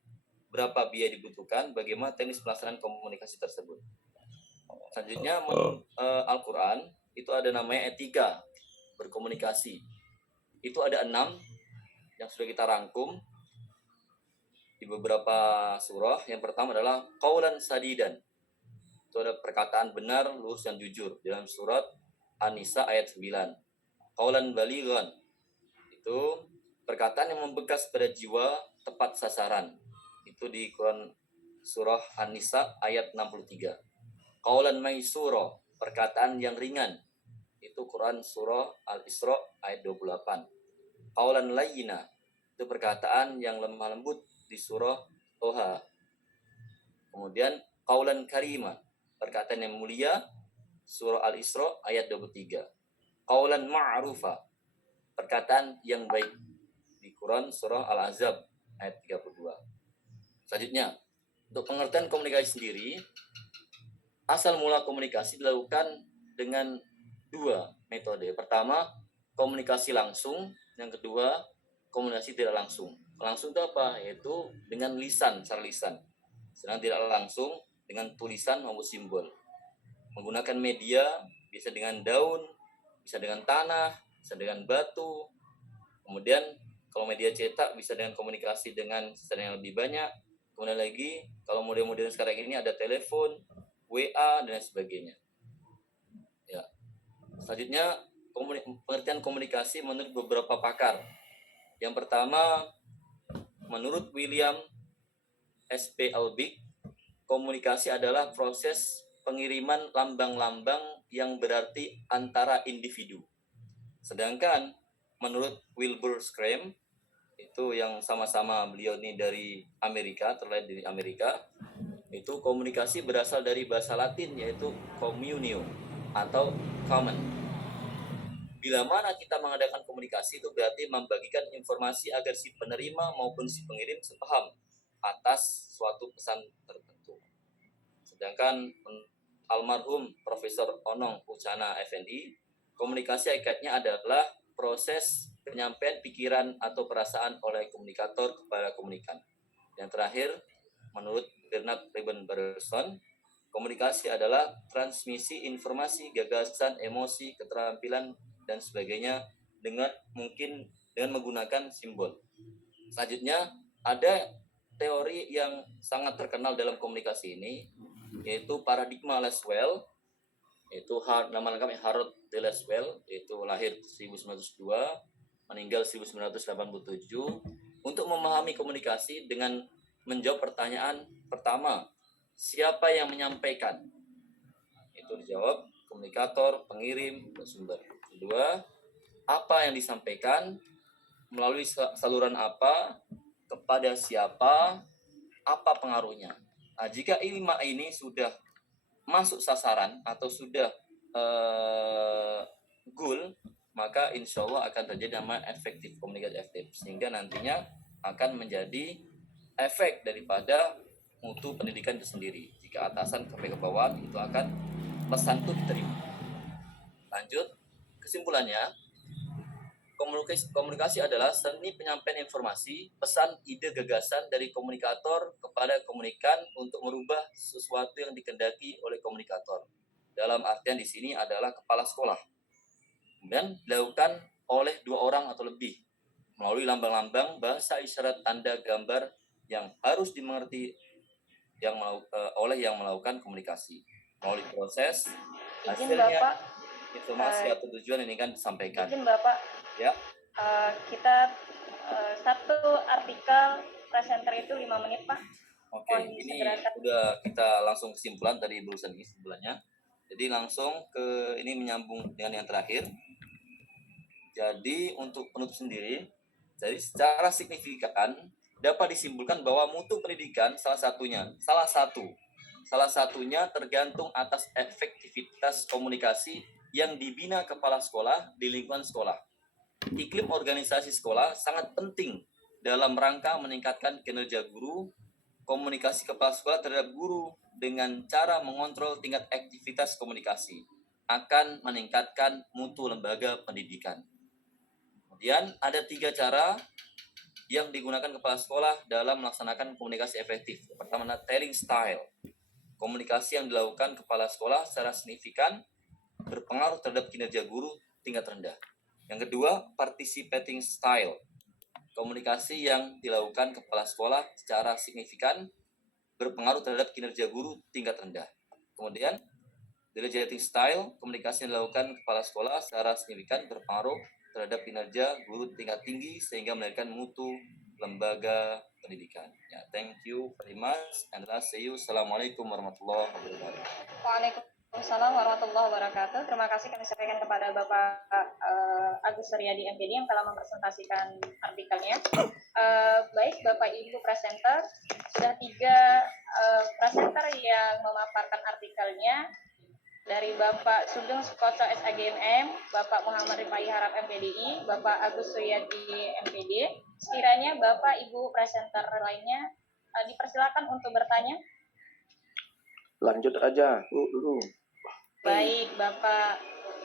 Berapa biaya dibutuhkan? Bagaimana teknis pelaksanaan komunikasi tersebut? Selanjutnya, Al-Quran itu ada namanya etika berkomunikasi. Itu ada 6 yang sudah kita rangkum di beberapa surah. Yang pertama adalah qaulan sadidan. Itu ada perkataan benar, lurus dan jujur dalam surat An-Nisa ayat 9. Qaulan balighan. Itu perkataan yang membekas pada jiwa, tepat sasaran. Itu di Quran surah An-Nisa ayat 63. Qaulan maisura, perkataan yang ringan. Itu Quran surah Al-Isra ayat 28. Qaulan layyina, itu perkataan yang lemah lembut di surah Toha. Kemudian qaulan karima, perkataan yang mulia, surah Al-Isra ayat 23. Qaulan ma'rufa, perkataan yang baik di Quran surah Al-Ahzab ayat 32. Selanjutnya, untuk pengertian komunikasi sendiri, asal mula komunikasi dilakukan dengan 2 metode. Pertama, komunikasi langsung. Yang kedua, komunikasi tidak langsung. Langsung itu apa? Yaitu dengan lisan, secara lisan. Sedangkan tidak langsung dengan tulisan maupun simbol. Menggunakan media, bisa dengan daun, bisa dengan tanah, bisa dengan batu. Kemudian, kalau media cetak bisa dengan komunikasi dengan sesuatu yang lebih banyak. Kemudian lagi, kalau model-model sekarang ini ada telepon, WA, dan sebagainya. Ya. Selanjutnya, pengertian komunikasi menurut beberapa pakar. Yang pertama, menurut William S.P. Albig, komunikasi adalah proses pengiriman lambang-lambang yang berarti antara individu. Sedangkan menurut Wilbur Scrum, itu yang sama-sama beliau ini dari Amerika, terlahir dari Amerika, itu komunikasi berasal dari bahasa Latin yaitu communio atau common. Bila mana kita mengadakan komunikasi itu berarti membagikan informasi agar si penerima maupun si pengirim sepaham atas suatu pesan tertentu. Sedangkan almarhum Profesor Onong Ucana Effendi, komunikasi hakikatnya adalah proses penyampaian pikiran atau perasaan oleh komunikator kepada komunikan. Yang terakhir, menurut Bernard Ribbenbergson, komunikasi adalah transmisi informasi, gagasan, emosi, keterampilan, dan sebagainya dengan menggunakan simbol. Selanjutnya, ada teori yang sangat terkenal dalam komunikasi ini, yaitu paradigma Laswell, yaitu nama lengkapnya Harold D. Laswell, yaitu lahir 1902, meninggal 1987, untuk memahami komunikasi dengan menjawab pertanyaan pertama, siapa yang menyampaikan? Itu dijawab komunikator, pengirim, sumber. Kedua, apa yang disampaikan, melalui saluran apa, kepada siapa, apa pengaruhnya. Nah, jika ini sudah masuk sasaran atau sudah goal, maka insya Allah akan terjadi namanya efektif, komunikasi efektif, sehingga nantinya akan menjadi efek daripada mutu pendidikan itu sendiri. Jika atasan sampai ke bawah, itu akan pesan itu diterima. Lanjut, kesimpulannya, komunikasi adalah seni penyampaian informasi, pesan, ide, gagasan dari komunikator kepada komunikan untuk merubah sesuatu yang dikehendaki oleh komunikator. Dalam artian di sini adalah kepala sekolah. Dan dilakukan oleh 2 orang atau lebih melalui lambang-lambang, bahasa isyarat, tanda, gambar yang harus dimengerti oleh yang melakukan komunikasi. Melalui proses, hasilnya Bapak, informasi atau tujuan ini kan disampaikan. Izin Bapak, Ya. Kita satu artikel presenter itu 5 menit, Pak. Oke, ini udah kita langsung kesimpulan tadi barusan ini kesimpulannya. Jadi langsung ke ini menyambung dengan yang terakhir. Jadi untuk penutup sendiri, jadi secara signifikan dapat disimpulkan bahwa mutu pendidikan salah satunya tergantung atas efektivitas komunikasi yang dibina kepala sekolah di lingkungan sekolah. Iklim organisasi sekolah sangat penting dalam rangka meningkatkan kinerja guru. Komunikasi kepala sekolah terhadap guru dengan cara mengontrol tingkat aktivitas komunikasi akan meningkatkan mutu lembaga pendidikan. Kemudian ada 3 cara yang digunakan kepala sekolah dalam melaksanakan komunikasi efektif. Pertama, telling style. Komunikasi yang dilakukan kepala sekolah secara signifikan berpengaruh terhadap kinerja guru tingkat rendah. Yang kedua, participating style. Komunikasi yang dilakukan kepala sekolah secara signifikan berpengaruh terhadap kinerja guru tingkat rendah. Kemudian, delegating style, komunikasi yang dilakukan kepala sekolah secara signifikan berpengaruh terhadap kinerja guru tingkat tinggi sehingga melahirkan mutu lembaga pendidikan. Ya, thank you very much and see you. Assalamualaikum warahmatullahi wabarakatuh. Waalaikumsalam warahmatullahi wabarakatuh. Terima kasih kami sampaikan kepada Bapak Agus Suryadi MPD yang telah mempresentasikan artikelnya. Baik Bapak Ibu presenter, sudah 3 presenter yang memaparkan artikelnya. Dari Bapak Sugeng Sukoco SAGMM, Bapak Muhammad Rifai Harap MPDI, Bapak Agus Suryadi MPD. Sekiranya Bapak Ibu presenter lainnya dipersilakan untuk bertanya. Lanjut aja dulu. Baik Bapak,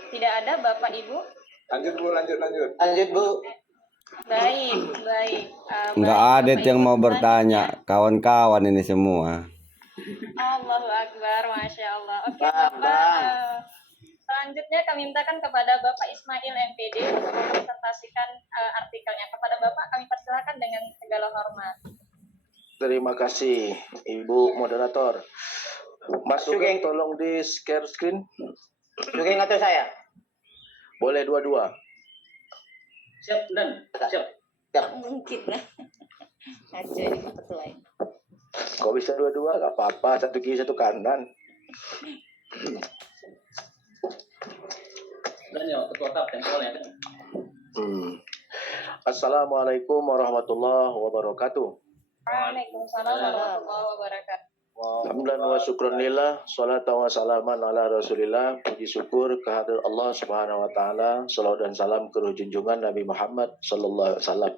tidak ada Bapak Ibu? Lanjut Bu, lanjut. Lanjut Bu. Baik. Nggak ada yang mau bertanya, kawan-kawan ini semua. Allahu Akbar, Masya Allah. Oke Bapak, selanjutnya kami mintakan kepada Bapak Ismail MPD untuk mempresentasikan artikelnya. Kepada Bapak kami persilakan dengan segala hormat. Terima kasih Ibu Moderator. Mas Sugeng tolong di share screen. Sugeng atau saya? Boleh dua-dua. Siap dan siap. Mungkin lah. Aja ini ketua. Kok bisa dua-dua? Gak apa-apa, satu kiri satu kanan. Dan ya ketua tap temponya kan. Assalamualaikum warahmatullahi wabarakatuh. Waalaikumsalam warahmatullahi wabarakatuh. Alhamdulillah wa syukranillah, salatu wa salaman ala rasulillah. Puji syukur kehadirat Allah subhanahu wa ta'ala. Salawat dan salam ke junjungan Nabi Muhammad sallallahu alaihi wasallam.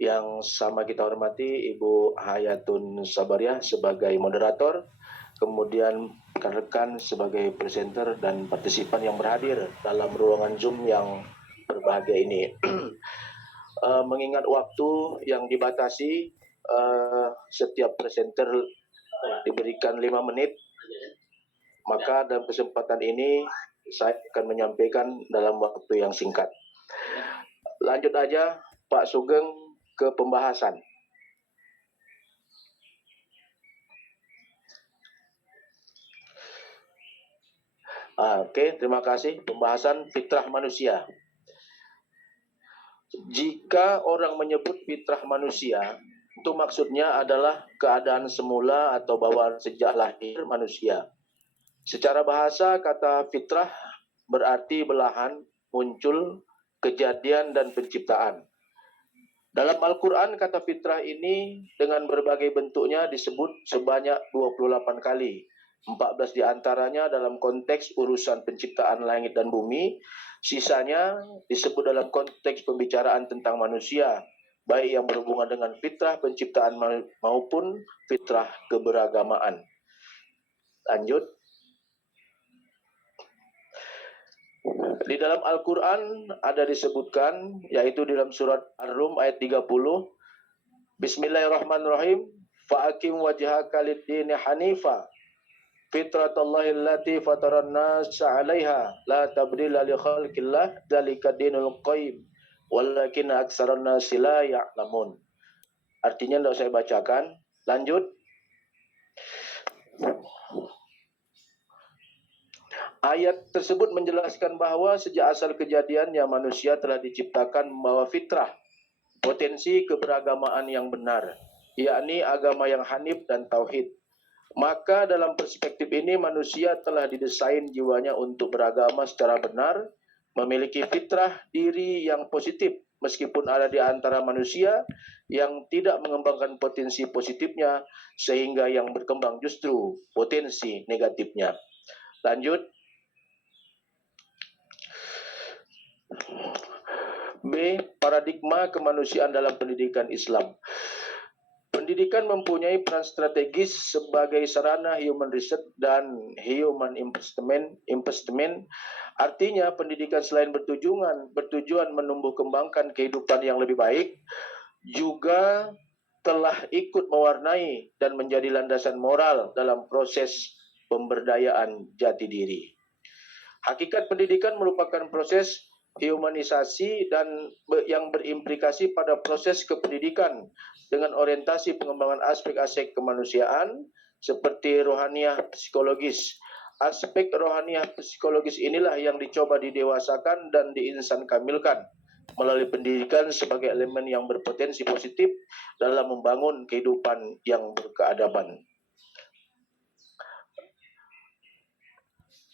yang sama kita hormati Ibu Hayatun Sabariah sebagai moderator, kemudian rekan-rekan sebagai presenter dan partisipan yang berhadir dalam ruangan Zoom yang berbahagia ini. Mengingat waktu yang dibatasi, setiap presenter diberikan 5 menit, maka dalam kesempatan ini saya akan menyampaikan dalam waktu yang singkat. Lanjut aja Pak Sugeng ke pembahasan. Oke, terima kasih. Pembahasan fitrah manusia. Jika orang menyebut fitrah manusia, itu maksudnya adalah keadaan semula atau bawaan sejak lahir manusia. Secara bahasa, kata fitrah berarti belahan, muncul, kejadian, dan penciptaan. Dalam Al-Quran, kata fitrah ini dengan berbagai bentuknya disebut sebanyak 28 kali. 14 diantaranya dalam konteks urusan penciptaan langit dan bumi. Sisanya disebut dalam konteks pembicaraan tentang manusia, baik yang berhubungan dengan fitrah penciptaan maupun fitrah keberagamaan. Lanjut. Di dalam Al-Quran ada disebutkan, yaitu di dalam surat Ar-Rum ayat 30, Bismillahirrahmanirrahim, fa'akim wajhaka lid-dini hanifa, fitratallahi allati fataran nasa 'alaiha, la tabdila li khalqillah, dzalika dinul qayyim, walakin aktsaran nasi la ya'lamun. Artinya tidak saya bacakan. Lanjut. Ayat tersebut menjelaskan bahwa sejak asal kejadiannya manusia telah diciptakan membawa fitrah, potensi keberagamaan yang benar, yakni agama yang hanif dan tauhid. Maka dalam perspektif ini manusia telah didesain jiwanya untuk beragama secara benar, memiliki fitrah diri yang positif, meskipun ada di antara manusia yang tidak mengembangkan potensi positifnya, sehingga yang berkembang justru potensi negatifnya. Lanjut. B. Paradigma kemanusiaan dalam pendidikan Islam. Pendidikan mempunyai peran strategis sebagai sarana human research dan human investment. Artinya pendidikan selain bertujuan menumbuh kembangkan kehidupan yang lebih baik, juga telah ikut mewarnai dan menjadi landasan moral dalam proses pemberdayaan jati diri. Hakikat pendidikan merupakan proses humanisasi dan yang berimplikasi pada proses kependidikan dengan orientasi pengembangan aspek-aspek kemanusiaan seperti rohaniah psikologis. Aspek rohaniah psikologis inilah yang dicoba didewasakan dan diinsan kamilkan melalui pendidikan sebagai elemen yang berpotensi positif dalam membangun kehidupan yang berkeadaban.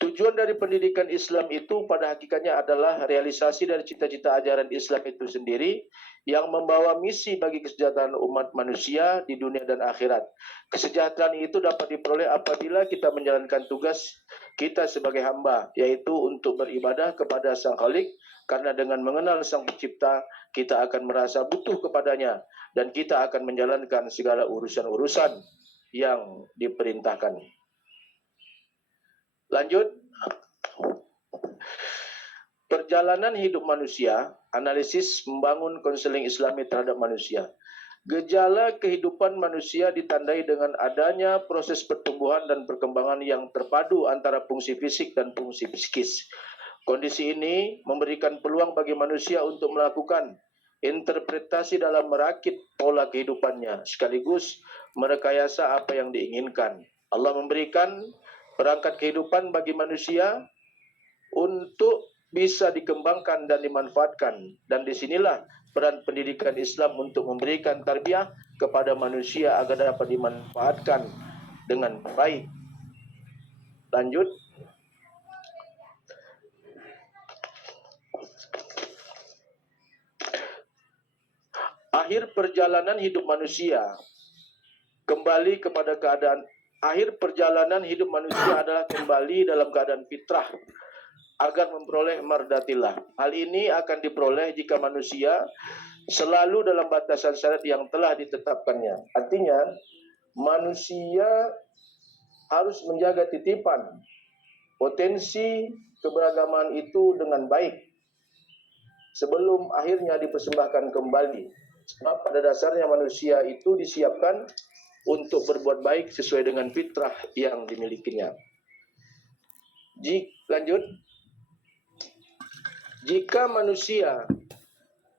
Tujuan dari pendidikan Islam itu pada hakikatnya adalah realisasi dari cita-cita ajaran Islam itu sendiri yang membawa misi bagi kesejahteraan umat manusia di dunia dan akhirat. Kesejahteraan itu dapat diperoleh apabila kita menjalankan tugas kita sebagai hamba, yaitu untuk beribadah kepada Sang Khalik, karena dengan mengenal Sang Pencipta, kita akan merasa butuh kepadanya dan kita akan menjalankan segala urusan-urusan yang diperintahkan. Lanjut. Perjalanan hidup manusia, analisis membangun konseling Islami terhadap manusia. Gejala kehidupan manusia ditandai dengan adanya proses pertumbuhan dan perkembangan yang terpadu antara fungsi fisik dan fungsi psikis. Kondisi ini memberikan peluang bagi manusia untuk melakukan interpretasi dalam merakit pola kehidupannya, sekaligus merekayasa apa yang diinginkan. Allah memberikan perangkat kehidupan bagi manusia untuk bisa dikembangkan dan dimanfaatkan. Dan disinilah peran pendidikan Islam untuk memberikan tarbiyah kepada manusia agar dapat dimanfaatkan dengan baik. Lanjut. Akhir perjalanan hidup manusia kembali kepada keadaan. Akhir perjalanan hidup manusia adalah kembali dalam keadaan fitrah. agar memperoleh mardatillah. Hal ini akan diperoleh jika manusia selalu dalam batasan syariat yang telah ditetapkannya. Artinya, manusia harus menjaga titipan potensi keberagaman itu dengan baik sebelum akhirnya dipersembahkan kembali. Sebab pada dasarnya manusia itu disiapkan untuk berbuat baik sesuai dengan fitrah yang dimilikinya. Lanjut. Jika manusia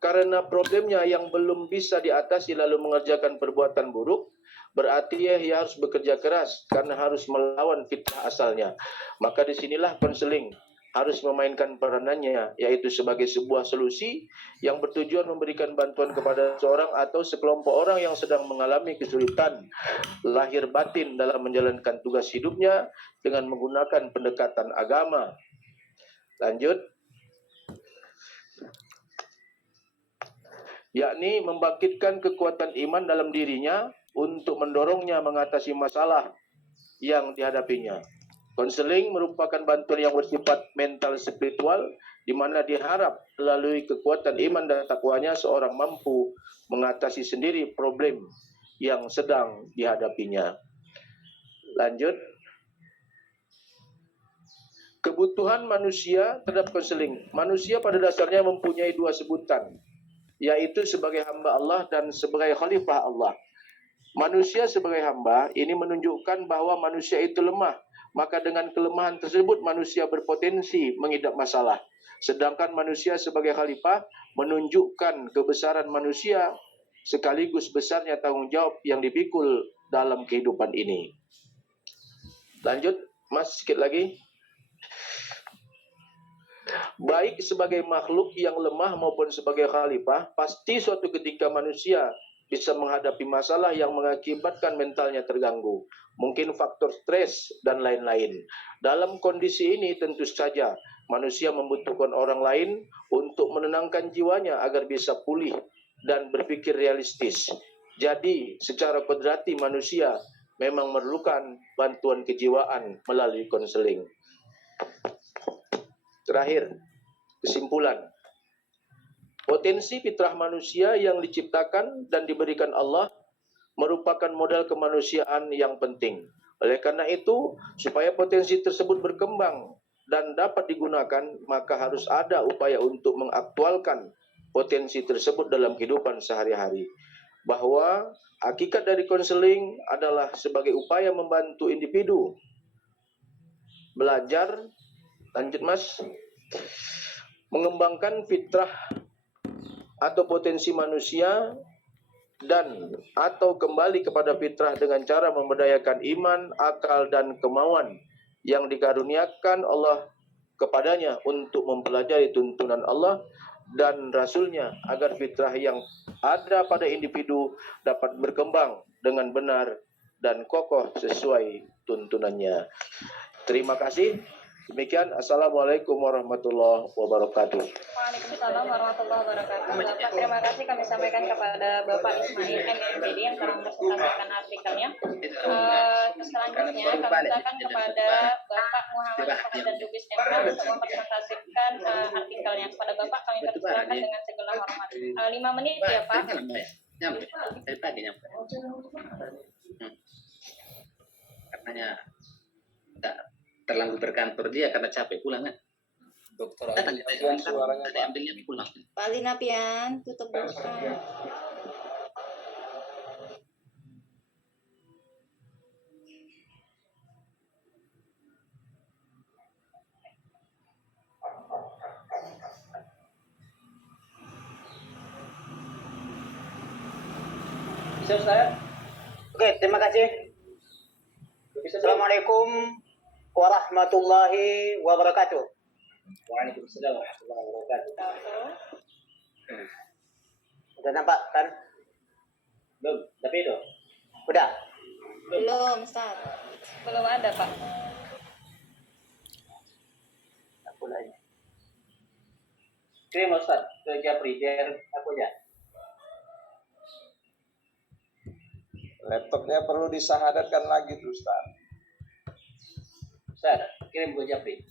karena problemnya yang belum bisa diatasi lalu mengerjakan perbuatan buruk, berarti ia harus bekerja keras karena harus melawan fitrah asalnya. Maka disinilah konseling harus memainkan peranannya, yaitu sebagai sebuah solusi yang bertujuan memberikan bantuan kepada seorang atau sekelompok orang yang sedang mengalami kesulitan lahir batin dalam menjalankan tugas hidupnya dengan menggunakan pendekatan agama. Lanjut. Yakni membangkitkan kekuatan iman dalam dirinya untuk mendorongnya mengatasi masalah yang dihadapinya. Konseling merupakan bantuan yang bersifat mental spiritual di mana diharap melalui kekuatan iman dan takwanya seorang mampu mengatasi sendiri problem yang sedang dihadapinya. Lanjut. Kebutuhan manusia terhadap konseling. Manusia pada dasarnya mempunyai dua sebutan, yaitu sebagai hamba Allah dan sebagai khalifah Allah. Manusia sebagai hamba ini menunjukkan bahwa manusia itu lemah. Maka dengan kelemahan tersebut manusia berpotensi mengidap masalah. Sedangkan manusia sebagai khalifah menunjukkan kebesaran manusia sekaligus besarnya tanggung jawab yang dipikul dalam kehidupan ini. Lanjut, Mas, sedikit lagi. Baik sebagai makhluk yang lemah maupun sebagai khalifah, pasti suatu ketika manusia bisa menghadapi masalah yang mengakibatkan mentalnya terganggu. Mungkin faktor stres dan lain-lain. Dalam kondisi ini tentu saja manusia membutuhkan orang lain untuk menenangkan jiwanya agar bisa pulih dan berpikir realistis. Jadi secara kodrati manusia memang memerlukan bantuan kejiwaan melalui konseling. Terakhir, kesimpulan. Potensi fitrah manusia yang diciptakan dan diberikan Allah merupakan modal kemanusiaan yang penting. Oleh karena itu, supaya potensi tersebut berkembang dan dapat digunakan, maka harus ada upaya untuk mengaktualkan potensi tersebut dalam kehidupan sehari-hari. Bahwa hakikat dari konseling adalah sebagai upaya membantu individu belajar, lanjut Mas, mengembangkan fitrah atau potensi manusia dan atau kembali kepada fitrah dengan cara memberdayakan iman, akal dan kemauan yang dikaruniakan Allah kepadanya untuk mempelajari tuntunan Allah dan Rasulnya agar fitrah yang ada pada individu dapat berkembang dengan benar dan kokoh sesuai tuntunannya. Terima kasih. Demikian, Assalamualaikum warahmatullahi wabarakatuh. Waalaikumsalam warahmatullahi wabarakatuh. Bapak, terima kasih kami sampaikan kepada Bapak Ismail MMPD yang telah mempresentasikan artikelnya. Selanjutnya kami silakan kepada Bapak Muhammad Fahadan Dubis MK untuk mempresentasikan artikelnya. Kepada Bapak kami persilakan dengan segala hormat. 5 menit ya Pak. Nyampe, dari tadi nyampe. Katanya tidak terlalu berkantor dia karena capek pulang kan. Dokter Datang Adi, suaranya Pak. Ambilnya pulang. Pak Linapian, tutup dulu. Bisa Ustaz? Oke, terima kasih. Assalamualaikum warahmatullahi wabarakatuh. Waalaikumsalam warahmatullahi wabarakatuh. Udah nampak kan? Belum, tapi itu. Udah. Belum, Ustaz. Belum ada Pak. Aku lagi. Kirim Ustaz ke Japri biar aku aja. Laptopnya perlu disahadatkan lagi tuh Ustaz. Ustaz, kirim ke Japri.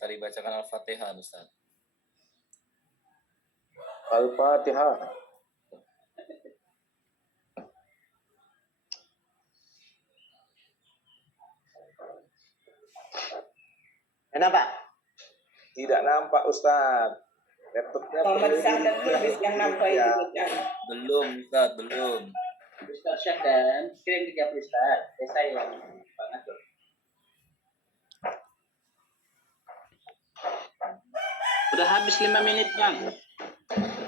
Minta dibacakan Al-Fatihah, Ustaz. Al-Fatihah. Kenapa? Tidak nampak Ustaz. Laptopnya Muhammad perlu Sahdan Lubis yang nampak itu ya. bukan. Belum, Ustaz, belum. Ustaz Syahdan, kirim ke Japri Ustaz. Saya yang banget tuh. Udah habis 5 menit, Bang.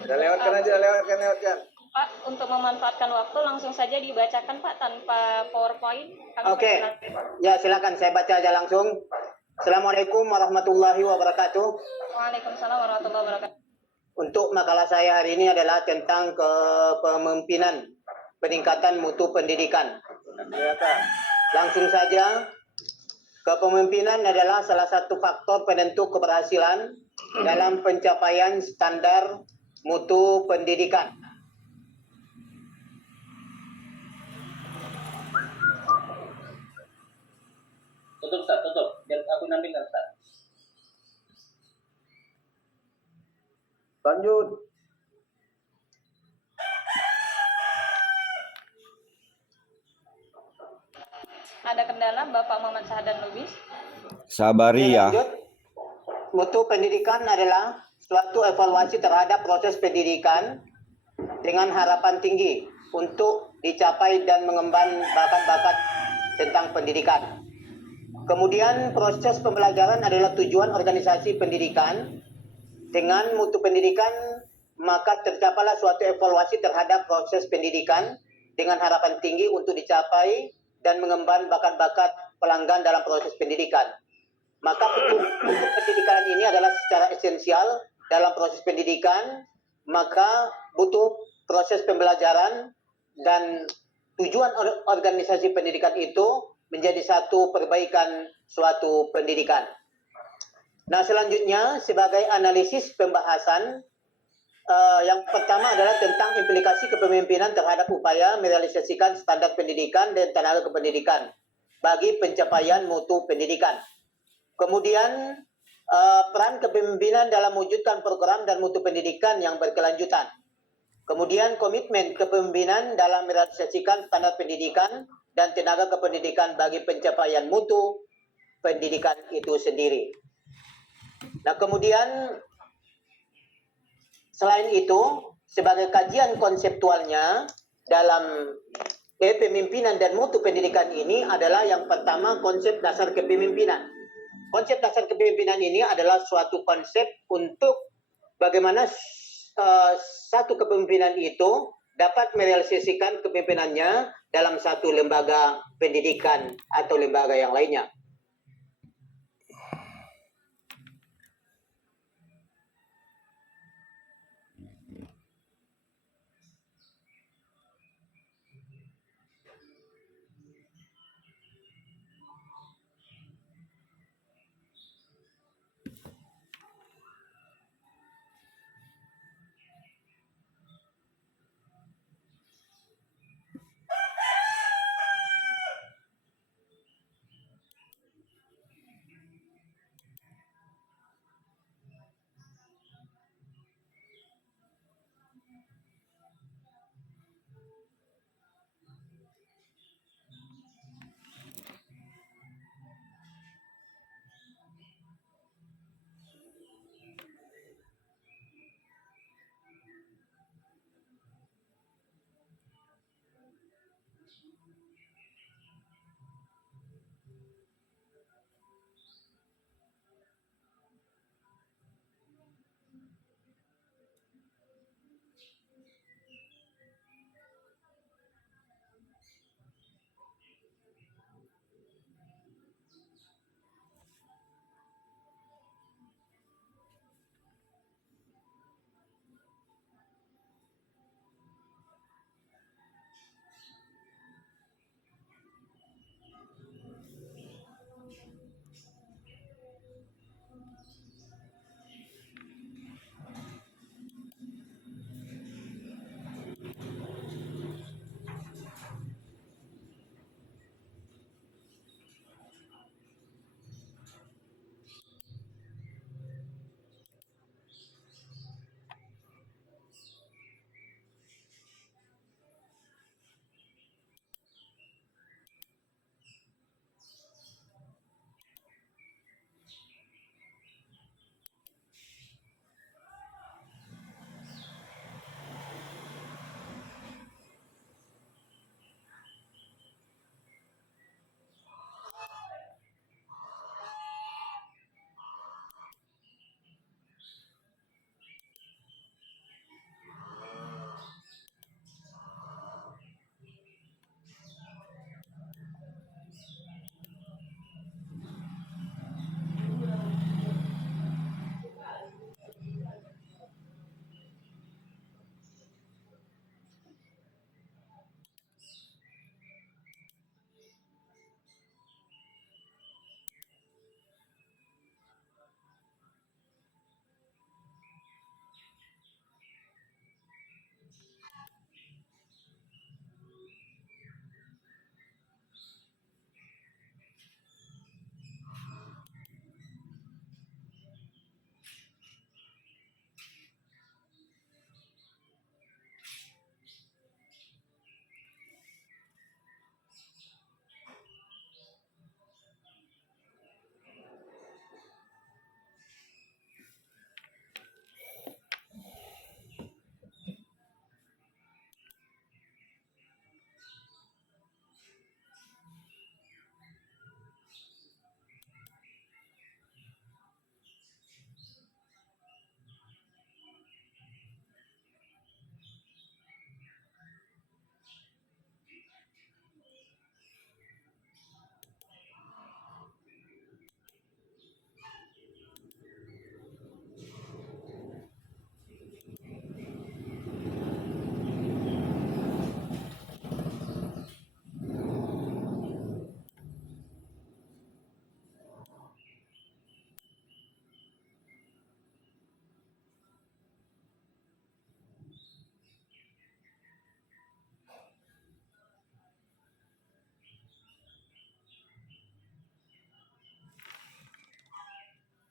Udah lewatkan aja, lewatkan. Pak, untuk memanfaatkan waktu langsung saja dibacakan Pak tanpa PowerPoint. Oke. Ya, silakan saya baca aja langsung. Assalamualaikum warahmatullahi wabarakatuh. Waalaikumsalam warahmatullahi wabarakatuh. Untuk makalah saya hari ini adalah tentang kepemimpinan, peningkatan mutu pendidikan. Langsung saja, kepemimpinan adalah salah satu faktor penentu keberhasilan dalam pencapaian standar mutu pendidikan. Tutup Ustaz, tutup. Biar aku nampilkan Ustaz. Lanjut. Ada kendala Bapak Muhammad Sahdan Lubis? Sabari ya. Lanjut. Mutu pendidikan adalah suatu evaluasi terhadap proses pendidikan dengan harapan tinggi untuk dicapai dan mengemban bakat-bakat tentang pendidikan. Kemudian proses pembelajaran adalah tujuan organisasi pendidikan. Dengan mutu pendidikan, maka tercapailah suatu evaluasi terhadap proses pendidikan dengan harapan tinggi untuk dicapai dan mengemban bakat-bakat pelanggan dalam proses pendidikan. Maka mutu pendidikan ini adalah secara esensial dalam proses pendidikan, maka butuh proses pembelajaran dan tujuan organisasi pendidikan itu menjadi satu perbaikan suatu pendidikan. Nah, selanjutnya sebagai analisis pembahasan, yang pertama adalah tentang implikasi kepemimpinan terhadap upaya merealisasikan standar pendidikan dan tenaga kependidikan bagi pencapaian mutu pendidikan. Kemudian peran kepemimpinan dalam mewujudkan program dan mutu pendidikan yang berkelanjutan. Kemudian komitmen kepemimpinan dalam merealisasikan standar pendidikan dan tenaga kependidikan bagi pencapaian mutu pendidikan itu sendiri. Nah, kemudian selain itu, sebagai kajian konseptualnya dalam kepemimpinan dan mutu pendidikan ini adalah yang pertama konsep dasar kepemimpinan. Konsep dasar kepemimpinan ini adalah suatu konsep untuk bagaimana satu kepemimpinan itu dapat merealisasikan kepemimpinannya dalam satu lembaga pendidikan atau lembaga yang lainnya.